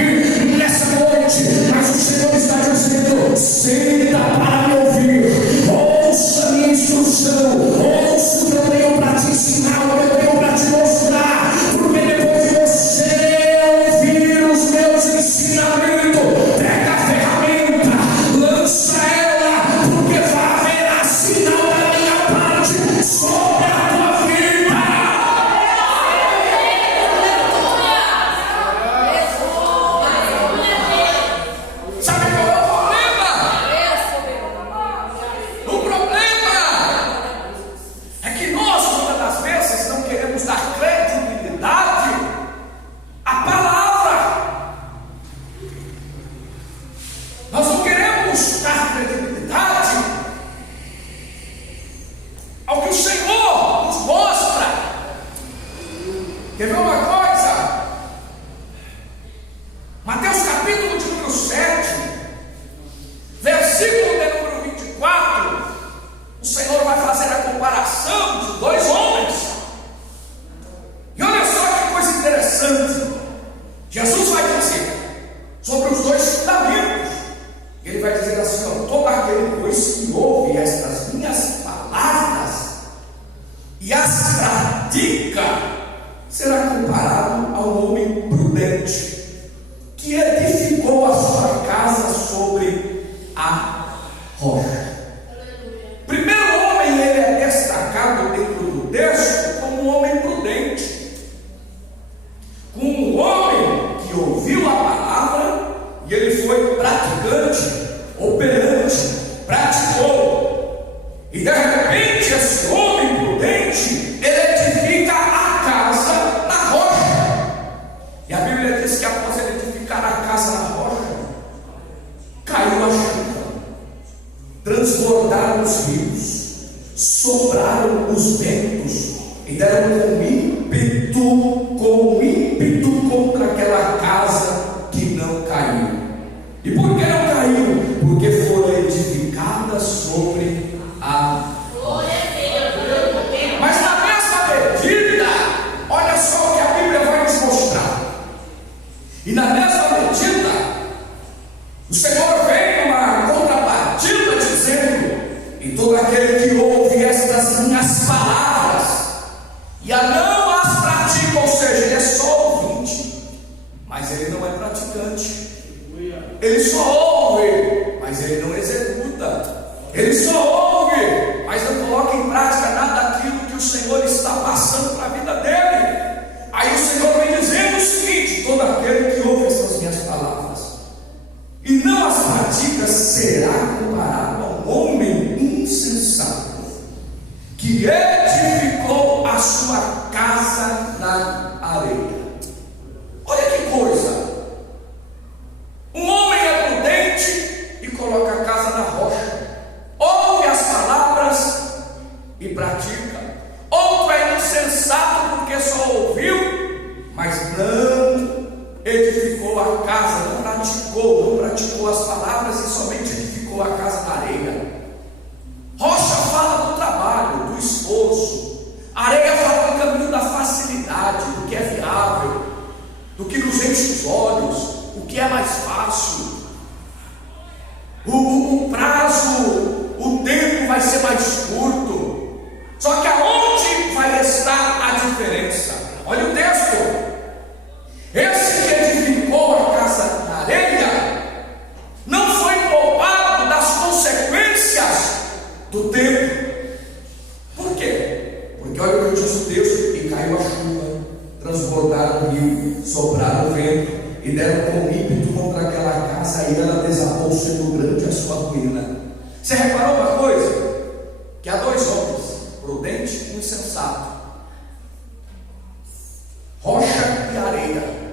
nessa noite, mas o Senhor está dizendo: senta para me ouvir, ouça a minha instrução, ouça o que eu tenho para te ensinar, o que eu tenho para te mostrar, porque depois de você ouvir os meus ensinamentos, pega a ferramenta, lança ela, porque vai haver sinal da minha parte sobre a tua vida. Sabe qual é o problema? O problema é que nós, muitas das vezes, não queremos dar credibilidade à palavra. Nós não queremos dar credibilidade ao que o Senhor nos mostra. Quer ver uma coisa? Mateus capítulo de número 7, versículo de número 24, o Senhor vai fazer a comparação de dois homens. E olha só que coisa interessante. Jesus vai dizer sobre os dois fundamentos. Ele vai dizer assim: ó, todo aquele, pois, que ouve estas minhas palavras e as pratica, será comparado a um homem prudente que edificou e ele foi praticante, operante, praticou. E de repente esse homem prudente, ele edifica a casa na rocha. E a Bíblia diz que após ele edificar a casa na rocha, caiu a chuva, transbordaram os rios, sopraram os ventos e deram com ímpeto contra aquela casa que não caiu. E por que não caiu? Porque foi edificada sobre a rocha. Mas na mesma medida, olha só o que a Bíblia vai nos mostrar. E na mesma medida, o Senhor vem numa contrapartida dizendo: e todo aquele que ouve estas minhas palavras e a não as pratica, ou seja, ele é só ouvinte, mas ele não é praticante. Ele só ouve, mas ele não executa. Ele só ouve, mas não coloca em prática nada daquilo que o Senhor está passando para a vida dele. Aí o Senhor vem dizendo o seguinte: todo aquele que ouve essas minhas palavras e não as pratica será comparado a um homem insensato que edificou a sua casa na areia. Olha que coisa! Um homem é prudente e coloca a casa na rocha, ouve as palavras e pratica. Outro é insensato porque só ouviu, mas não edificou a casa, não praticou as palavras e somente edificou a casa na areia. Rocha fala do trabalho, do esforço. Areia fala do caminho da facilidade, do que é viável, do que nos enche os olhos, o que é mais fácil. O prazo, o tempo vai ser mais curto. Só que aonde vai estar a diferença? Olha o texto. Esse que edificou a casa na areia não foi poupado das consequências do tempo. Por quê? Porque olha o que diz o texto: e caiu a chuva, transbordaram o rio, sopraram o vento e deram com ímpeto contra aquela casa, e ela desabou, sendo grande a sua ruína. Você reparou uma coisa? Que há dois homens, prudente e insensato, rocha e areia.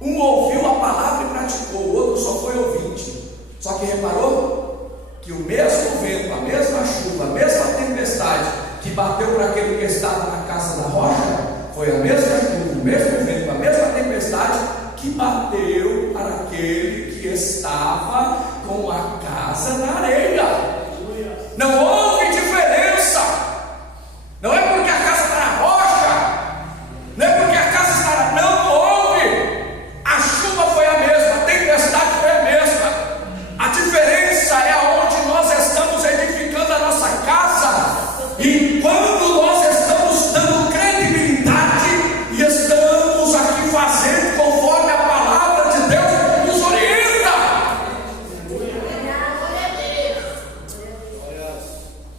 Um ouviu a palavra e praticou, o outro só foi ouvinte. Só que reparou que o mesmo vento, a mesma chuva, a mesma tempestade que bateu para aquele que estava na casa da rocha, foi a mesma chuva, o mesmo vento, a mesma tempestade que bateu para aquele que estava com a casa na areia. Não houve diferença. Não é porque a casa está na rocha, não é porque a casa está na... Não houve. A chuva foi a mesma, a tempestade foi a mesma. A diferença é aonde nós estamos edificando a nossa casa, e quando nós estamos dando credibilidade e estamos aqui fazendo conforme a palavra de Deus nos orienta.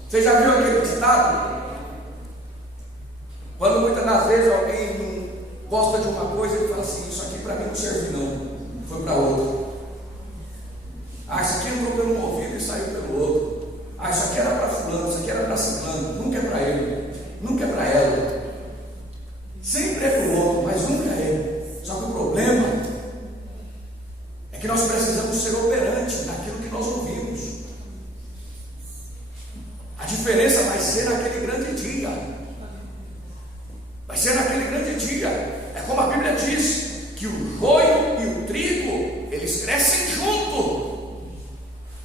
Você já viu aquele ditado? Quando muitas das vezes alguém não gosta de uma coisa, ele fala assim: isso aqui para mim não serve não, foi para outro. Ah, isso aqui entrou pelo um ouvido e saiu pelo outro. Ah, isso aqui era para fulano, isso aqui era para ciclano. Nunca é para ele, nunca é para ela. Sempre é para o outro, mas nunca é ele. Só que o problema é que nós precisamos ser operantes naquilo que nós ouvimos. A diferença vai ser naquele grande dia. Vai ser naquele grande dia. É como a Bíblia diz, que o joio e o trigo, eles crescem junto.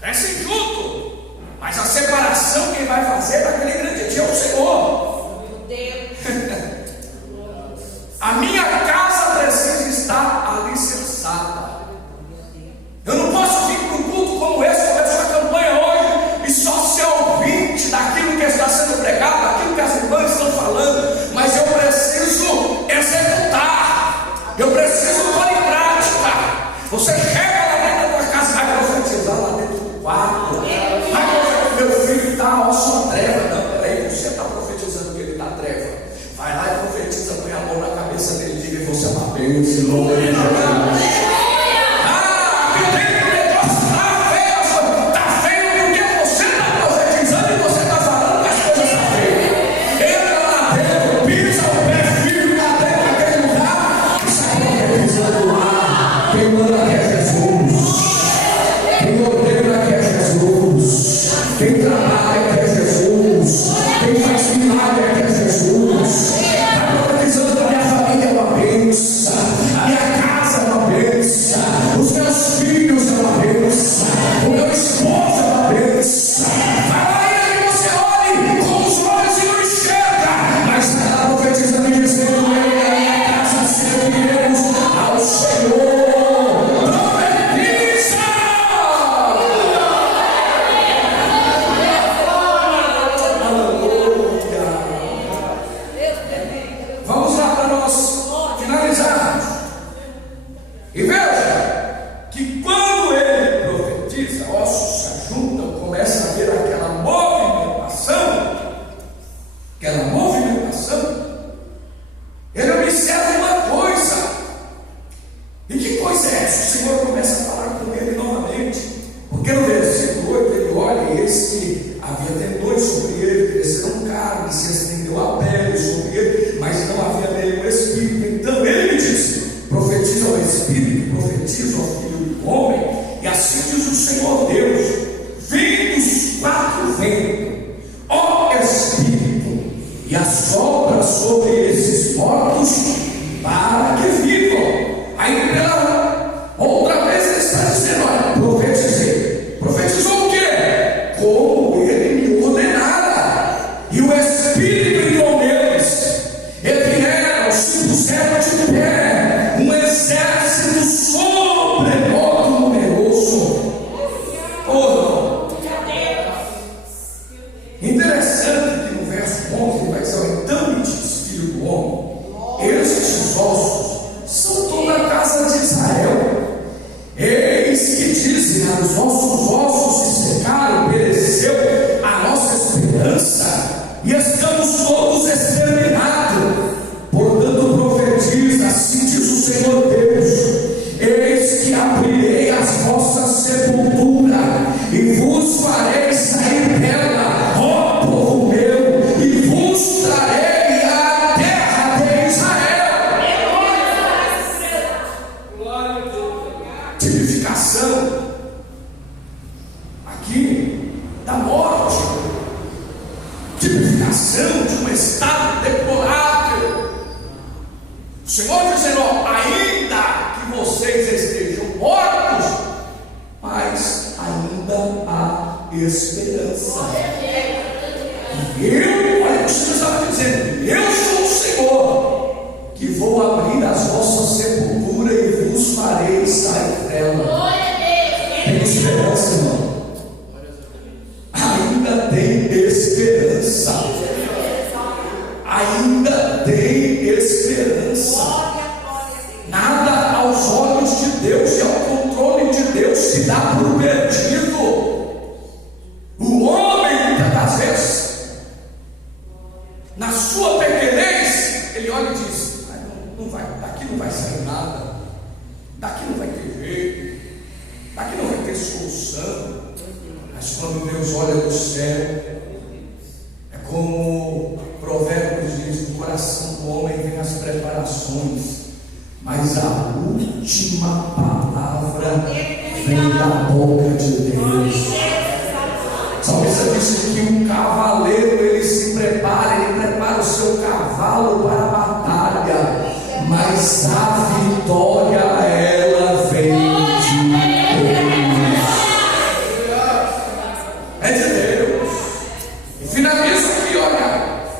Crescem junto. Mas a separação quem vai fazer naquele grande dia é o Senhor. Meu Deus. A minha casa precisa estar alicerçada. Eu não posso vir para um culto como esse, como essa campanha hoje, e só ser ouvinte daquilo que está sendo pregado, daquilo que as irmãs estão falando, mas eu preciso executar, eu preciso pôr em prática. Você chega lá dentro da tua casa, vai profetizar lá dentro do quarto, vai profetizar, meu filho está, ó, sua treva, não. quem manda aqui é Jesus, quem ordena aqui é Jesus, quem trabalha aqui é Jesus, quem faz milagre aqui é Jesus. Está profetizando que a minha família é uma bênção, a minha casa é uma bênção, os meus filhos é uma bênção, o meu esposo é uma bênção. Vai lá, ainda que você olhe com os olhos e não enxerga, mas está profetizando e dizendo: eu e a minha casa serviremos ao Senhor. Vamos lá para nós finalizarmos. E veja que quando ele profetiza, ossos se ajuntam, começa a haver aquela movimentação. Ele observa uma coisa. E que coisa é essa? O Senhor começa a falar com ele novamente. Porque no versículo 8 ele olha e eis que havia tendões sobre ele, cresceram carne, se estendeu a pele sobre ele, mas não havia nele um espírito. Então ele me disse: profetiza ao espírito, profetiza ao filho do homem, e assim diz o Senhor Deus: vem dos quatro ventos, ó espírito, e assopra sobre esses mortos para que vivam. Aí pela outra vez ele está dizendo: olha, profetizei. Profetizou o quê? Como ele me ordenara. E o Espírito entrou neles. E vieram, se puseram de pé, um exército sobremodo numeroso. Oh, interessante que no verso 11 ele vai dizer: então me diz, filho do homem, estes ossos são toda a casa de Israel. Eis que dizem: os nossos ossos se secaram, pereceu a nossa esperança, e estamos todos exterminados. Portanto profetiza, assim diz o Senhor Deus: eis que abrirei as vossas sepulturas e vos farei sair dela, ó povo meu, e vos trarei à terra de Israel. Tipificação aqui da morte, tipificação de um estado deplorável. O Senhor dizendo: ainda que vocês estejam mortos, mas ainda há esperança. E eu, olha o que Jesus estava dizendo: eu sou o Senhor, que vou abrir as vossas sepulturas e vos farei sair dela. Tem esperança, irmão? Ainda tem esperança. Ainda tem esperança. Nada aos olhos de Deus e ao controle de Deus se dá por perdido. O homem, muitas das vezes, na sua pequenez, ele olha e diz: não vai, daqui não vai sair nada, daqui não vai ter jeito, daqui não vai ter solução. Mas quando Deus olha do céu, é como Provérbios diz: no coração do homem vem as preparações, mas a última palavra vem da boca de Deus. O salmista disse que um cavaleiro ele se prepara, ele prepara o seu cavalo para a batalha, mas a vitória ela vem de Deus. É de Deus. E finalizo aqui, olha,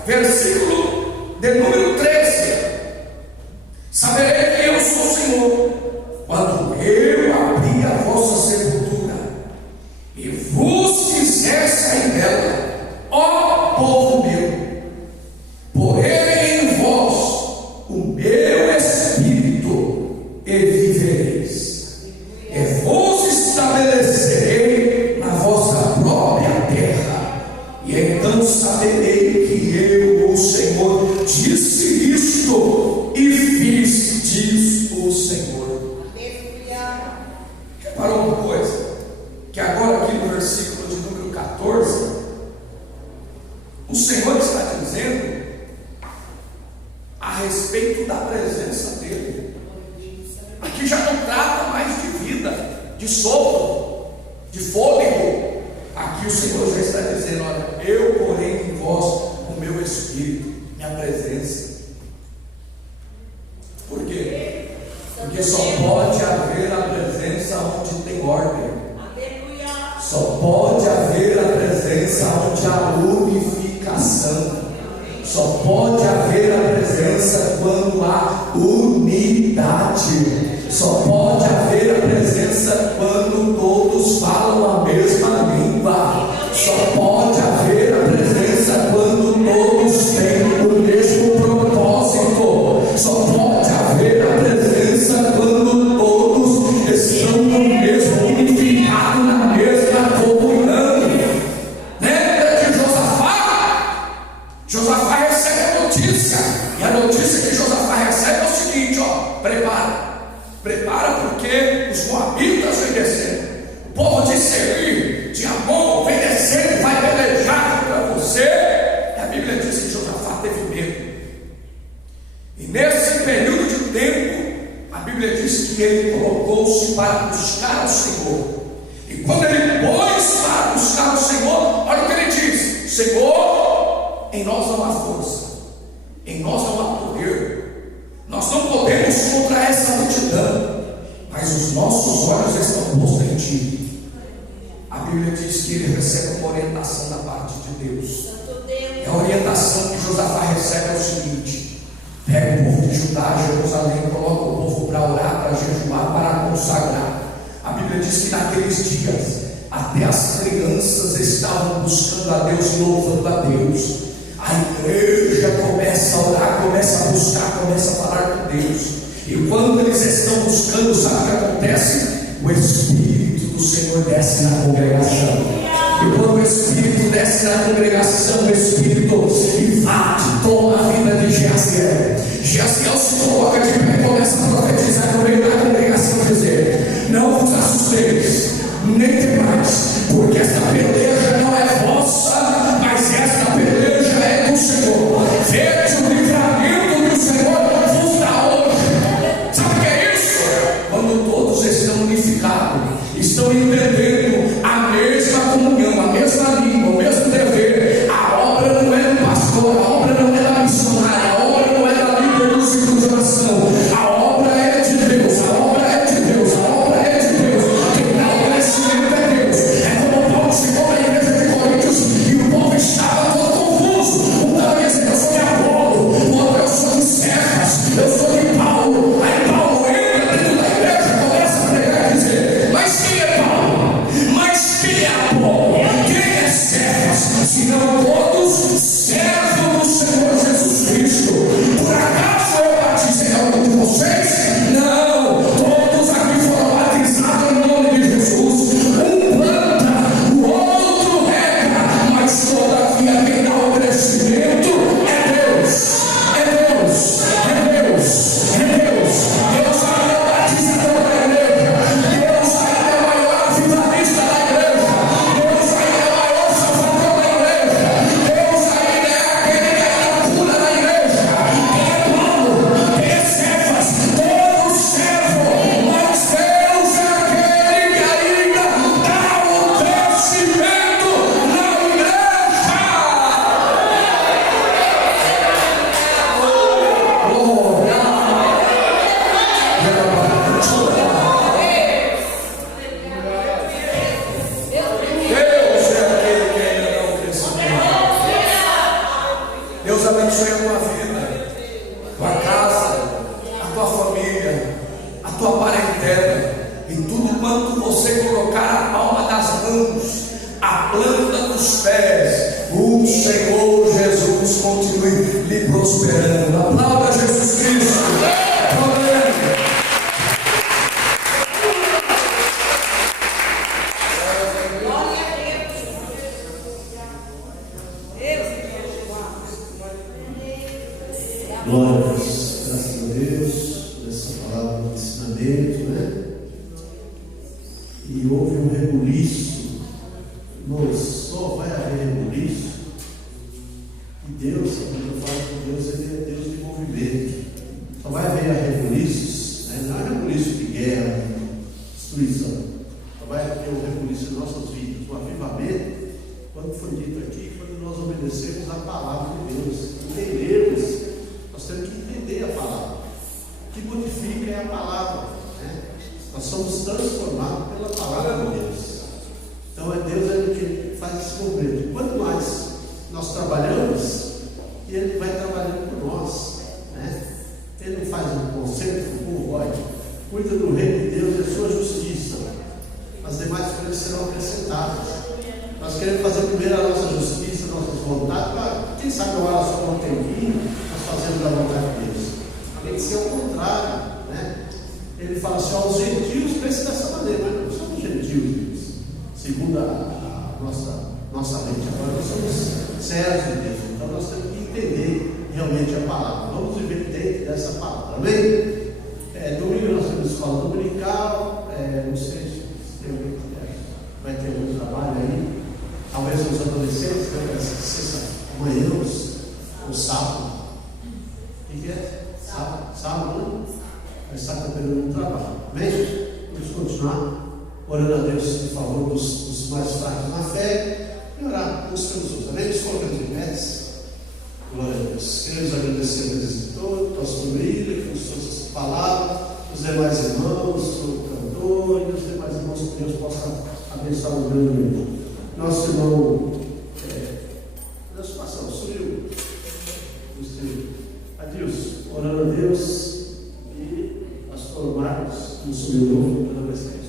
versículo de número 13: saberei que eu sou o Senhor, quando eu abrir a vossa sepultura e vos fizer sair dela, ó povo meu, porei em vós o meu espírito e de sopro, de fôlego. Aqui o Senhor já está dizendo: olha, eu porei em vós o meu Espírito, minha presença. Por quê? Porque só pode haver a presença onde tem ordem. Só pode haver a presença onde há unificação. Só pode haver a presença quando há unidade. Só pode haver a presença quando todos falam a mesma língua. Só pode haver a presença quando todos têm o mesmo propósito. Só pode haver a presença quando todos estão no mesmo unificado, na mesma comunhão. Lembra de Josafá? Josafá recebe a notícia, e a notícia que Josafá recebe é o seguinte: ó, prepara porque os moabitas vêm descendo, o povo de Seir, de Amon vem descendo, vai pelejar contra você. E a Bíblia diz que Josafá teve medo, e nesse período de tempo a Bíblia diz que ele colocou-se para buscar o Senhor. E quando ele pôs para buscar o Senhor, olha o que ele diz: Senhor, em nós não há força, em nós não há poder, nós não podemos contra essa multidão, mas os nossos olhos estão postos em Ti. A Bíblia diz que ele recebe uma orientação da parte de Deus. E a orientação que Josafá recebe é o seguinte: pega o povo de Judá, Jerusalém, coloca o povo para orar, para jejuar, para consagrar. A Bíblia diz que naqueles dias até as crianças estavam buscando a Deus e louvando a Deus. A igreja começa a orar, começa a buscar, começa a falar com Deus. E quando eles estão buscando, sabe o que acontece? O Espírito do Senhor desce na congregação. E quando o Espírito desce na congregação, o Espírito invade, toma a vida de Jaziel. Jaziel se coloca de pé e começa a profetizar no meio da congregação, dizer: não vos assusteis, nem temais, porque esta peleja não é vossa, mas esta peleja é do Senhor. Vede o livramento que o Senhor vos dá hoje. Sabe o que é isso? Quando todos estão unificados, estão entendendo a mesma comunhão, a mesma língua, o mesmo dever. A obra não é do pastor, a obra não é da missionária, a obra não é da líder do ciclo de oração. A obra é de Deus, a obra é de Deus, a obra é de Deus. Quem dá o crescimento é Deus. É como Paulo chegou na igreja de Coríntios e o povo estava todo confuso. Um estava dizendo: eu sou de Apolo, o outro: eu sou de Cefas, eu sou de Paulo. Aí Paulo entra dentro da igreja, começa a pregar e dizer: mas quem é Paulo? Mas quem é Apolo? Quem é Cefas? Senão todos servos do Senhor Jesus Cristo. Por acaso eu batizei algum de vocês? Não, todos aqui foram batizados em nome de Jesus. Um planta, o outro rega, mas todavia quem dá o crescimento é Deus. É Deus, é Deus, é Deus. Deus ainda é o batizador da igreja. Deus ainda é o maior avivalista da igreja. Deus ainda é o maior salvador da igreja. Deus ainda é aquele que é a cura da igreja. Quem é Paulo? Quem é Cefas? Todos servem, mas Deus é aquele que ainda dá o crescimento na igreja. Deus é aquele que ainda dá o crescimento. Deus abençoe a tua vida, tua casa, a tua família, a tua parentela, e tudo quanto você colocar a palma das mãos, a planta dos pés, o Senhor Jesus continue lhe prosperando. Aplauda Jesus Cristo. Amém. Glória a Deus, graças a Deus por essa palavra de ensinamento, né? E houve um rebuliço, só vai haver rebuliço. E Deus, quando eu falo com Deus, Ele é Deus de movimento. Só vai haver rebuliços, né? Não é rebuliço de guerra, destruição. vai ter um rebuliço em nossas vidas, um avivamento, quando foi dito aqui, quando nós obedecemos a palavra de Deus, entendemos, nós temos que entender a palavra. O que modifica é a palavra, né? Nós somos transformados pela palavra de Deus. Então é Deus que faz esse movimento. Quanto mais nós trabalhamos, Ele vai trabalhando por nós, né? Ele não faz um conserto, um convoy. Cuida do reino de Deus e da sua justiça. As demais coisas serão acrescentadas. Nós queremos fazer primeiro a nossa justiça, a nossas vontades, para quem sabe uma hora só não tem fim, nós fazemos a vontade de Deus. Tem que ser o contrário, né? Ele fala assim: ó, os gentios pensam dessa maneira, mas não somos gentios, segundo a nossa mente. Agora nós somos servos de Deus, então nós temos que entender realmente a palavra. Vamos viver dentro dessa palavra, amém? Domingo nós temos escola dominical, não sei se vai ter algum trabalho aí, talvez os adolescentes, né? Sexta manhã, ou sábado. O que é? Sábado, né? Vai estar cooperando no trabalho, amém? Vamos continuar orando a Deus em favor dos mais fracos na fé e orar uns pelos outros, amém? Nos colocando de pés. Glória a Deus. Queremos agradecer a Deus de todo, pastor William, que nos trouxe essa palavra, os demais irmãos, o cantor e os demais irmãos, que Deus possa abençoar o grande irmão. Nosso irmão, Deus passou, sumiu. Adilson, orando a Deus, e pastor Marcos, nos sumiu pela presença.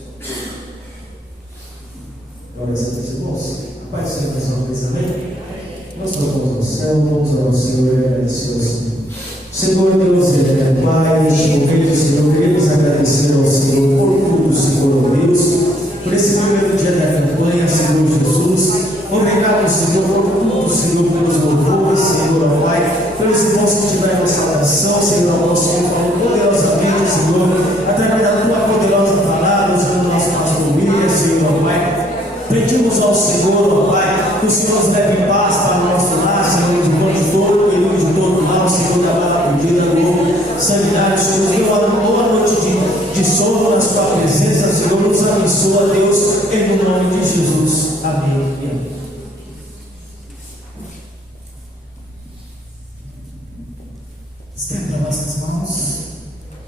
Glória a Deus, irmãos. A paz do Senhor, mais uma vez, amém? Nós tocamos no céu, vamos ao Senhor e agradecer ao Senhor. Senhor Deus, Pai, neste momento, Senhor, queremos agradecer ao Senhor por tudo, Senhor, ó Deus, por esse primeiro dia da campanha, Senhor Jesus. Obrigado, Senhor, por tudo, Senhor, pelos louvores, Senhor, ó Pai, pelos irmãos que tiveram essa oração, Senhor, ó Senhor, falou poderosamente, Senhor, através da tua poderosa palavra, Senhor, do nosso pastor William, Senhor, ó Pai. Pedimos ao Senhor, ó Pai, que o Senhor nos leve em paz para o nosso lar, Senhor, de todo todo, período de todo mal, Senhor, da bala pedida, Senhor, sanidade, Senhor, deu uma boa noite de sono na sua presença, Senhor, nos abençoa, Deus, em nome de Jesus. Amém e amém. Estenda nossas mãos.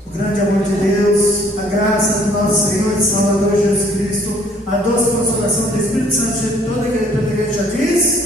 O grande amor de Deus, a graça do nosso Senhor e Salvador Jesus Cristo, a doce consolação do Espírito Santo de toda a igreja diz.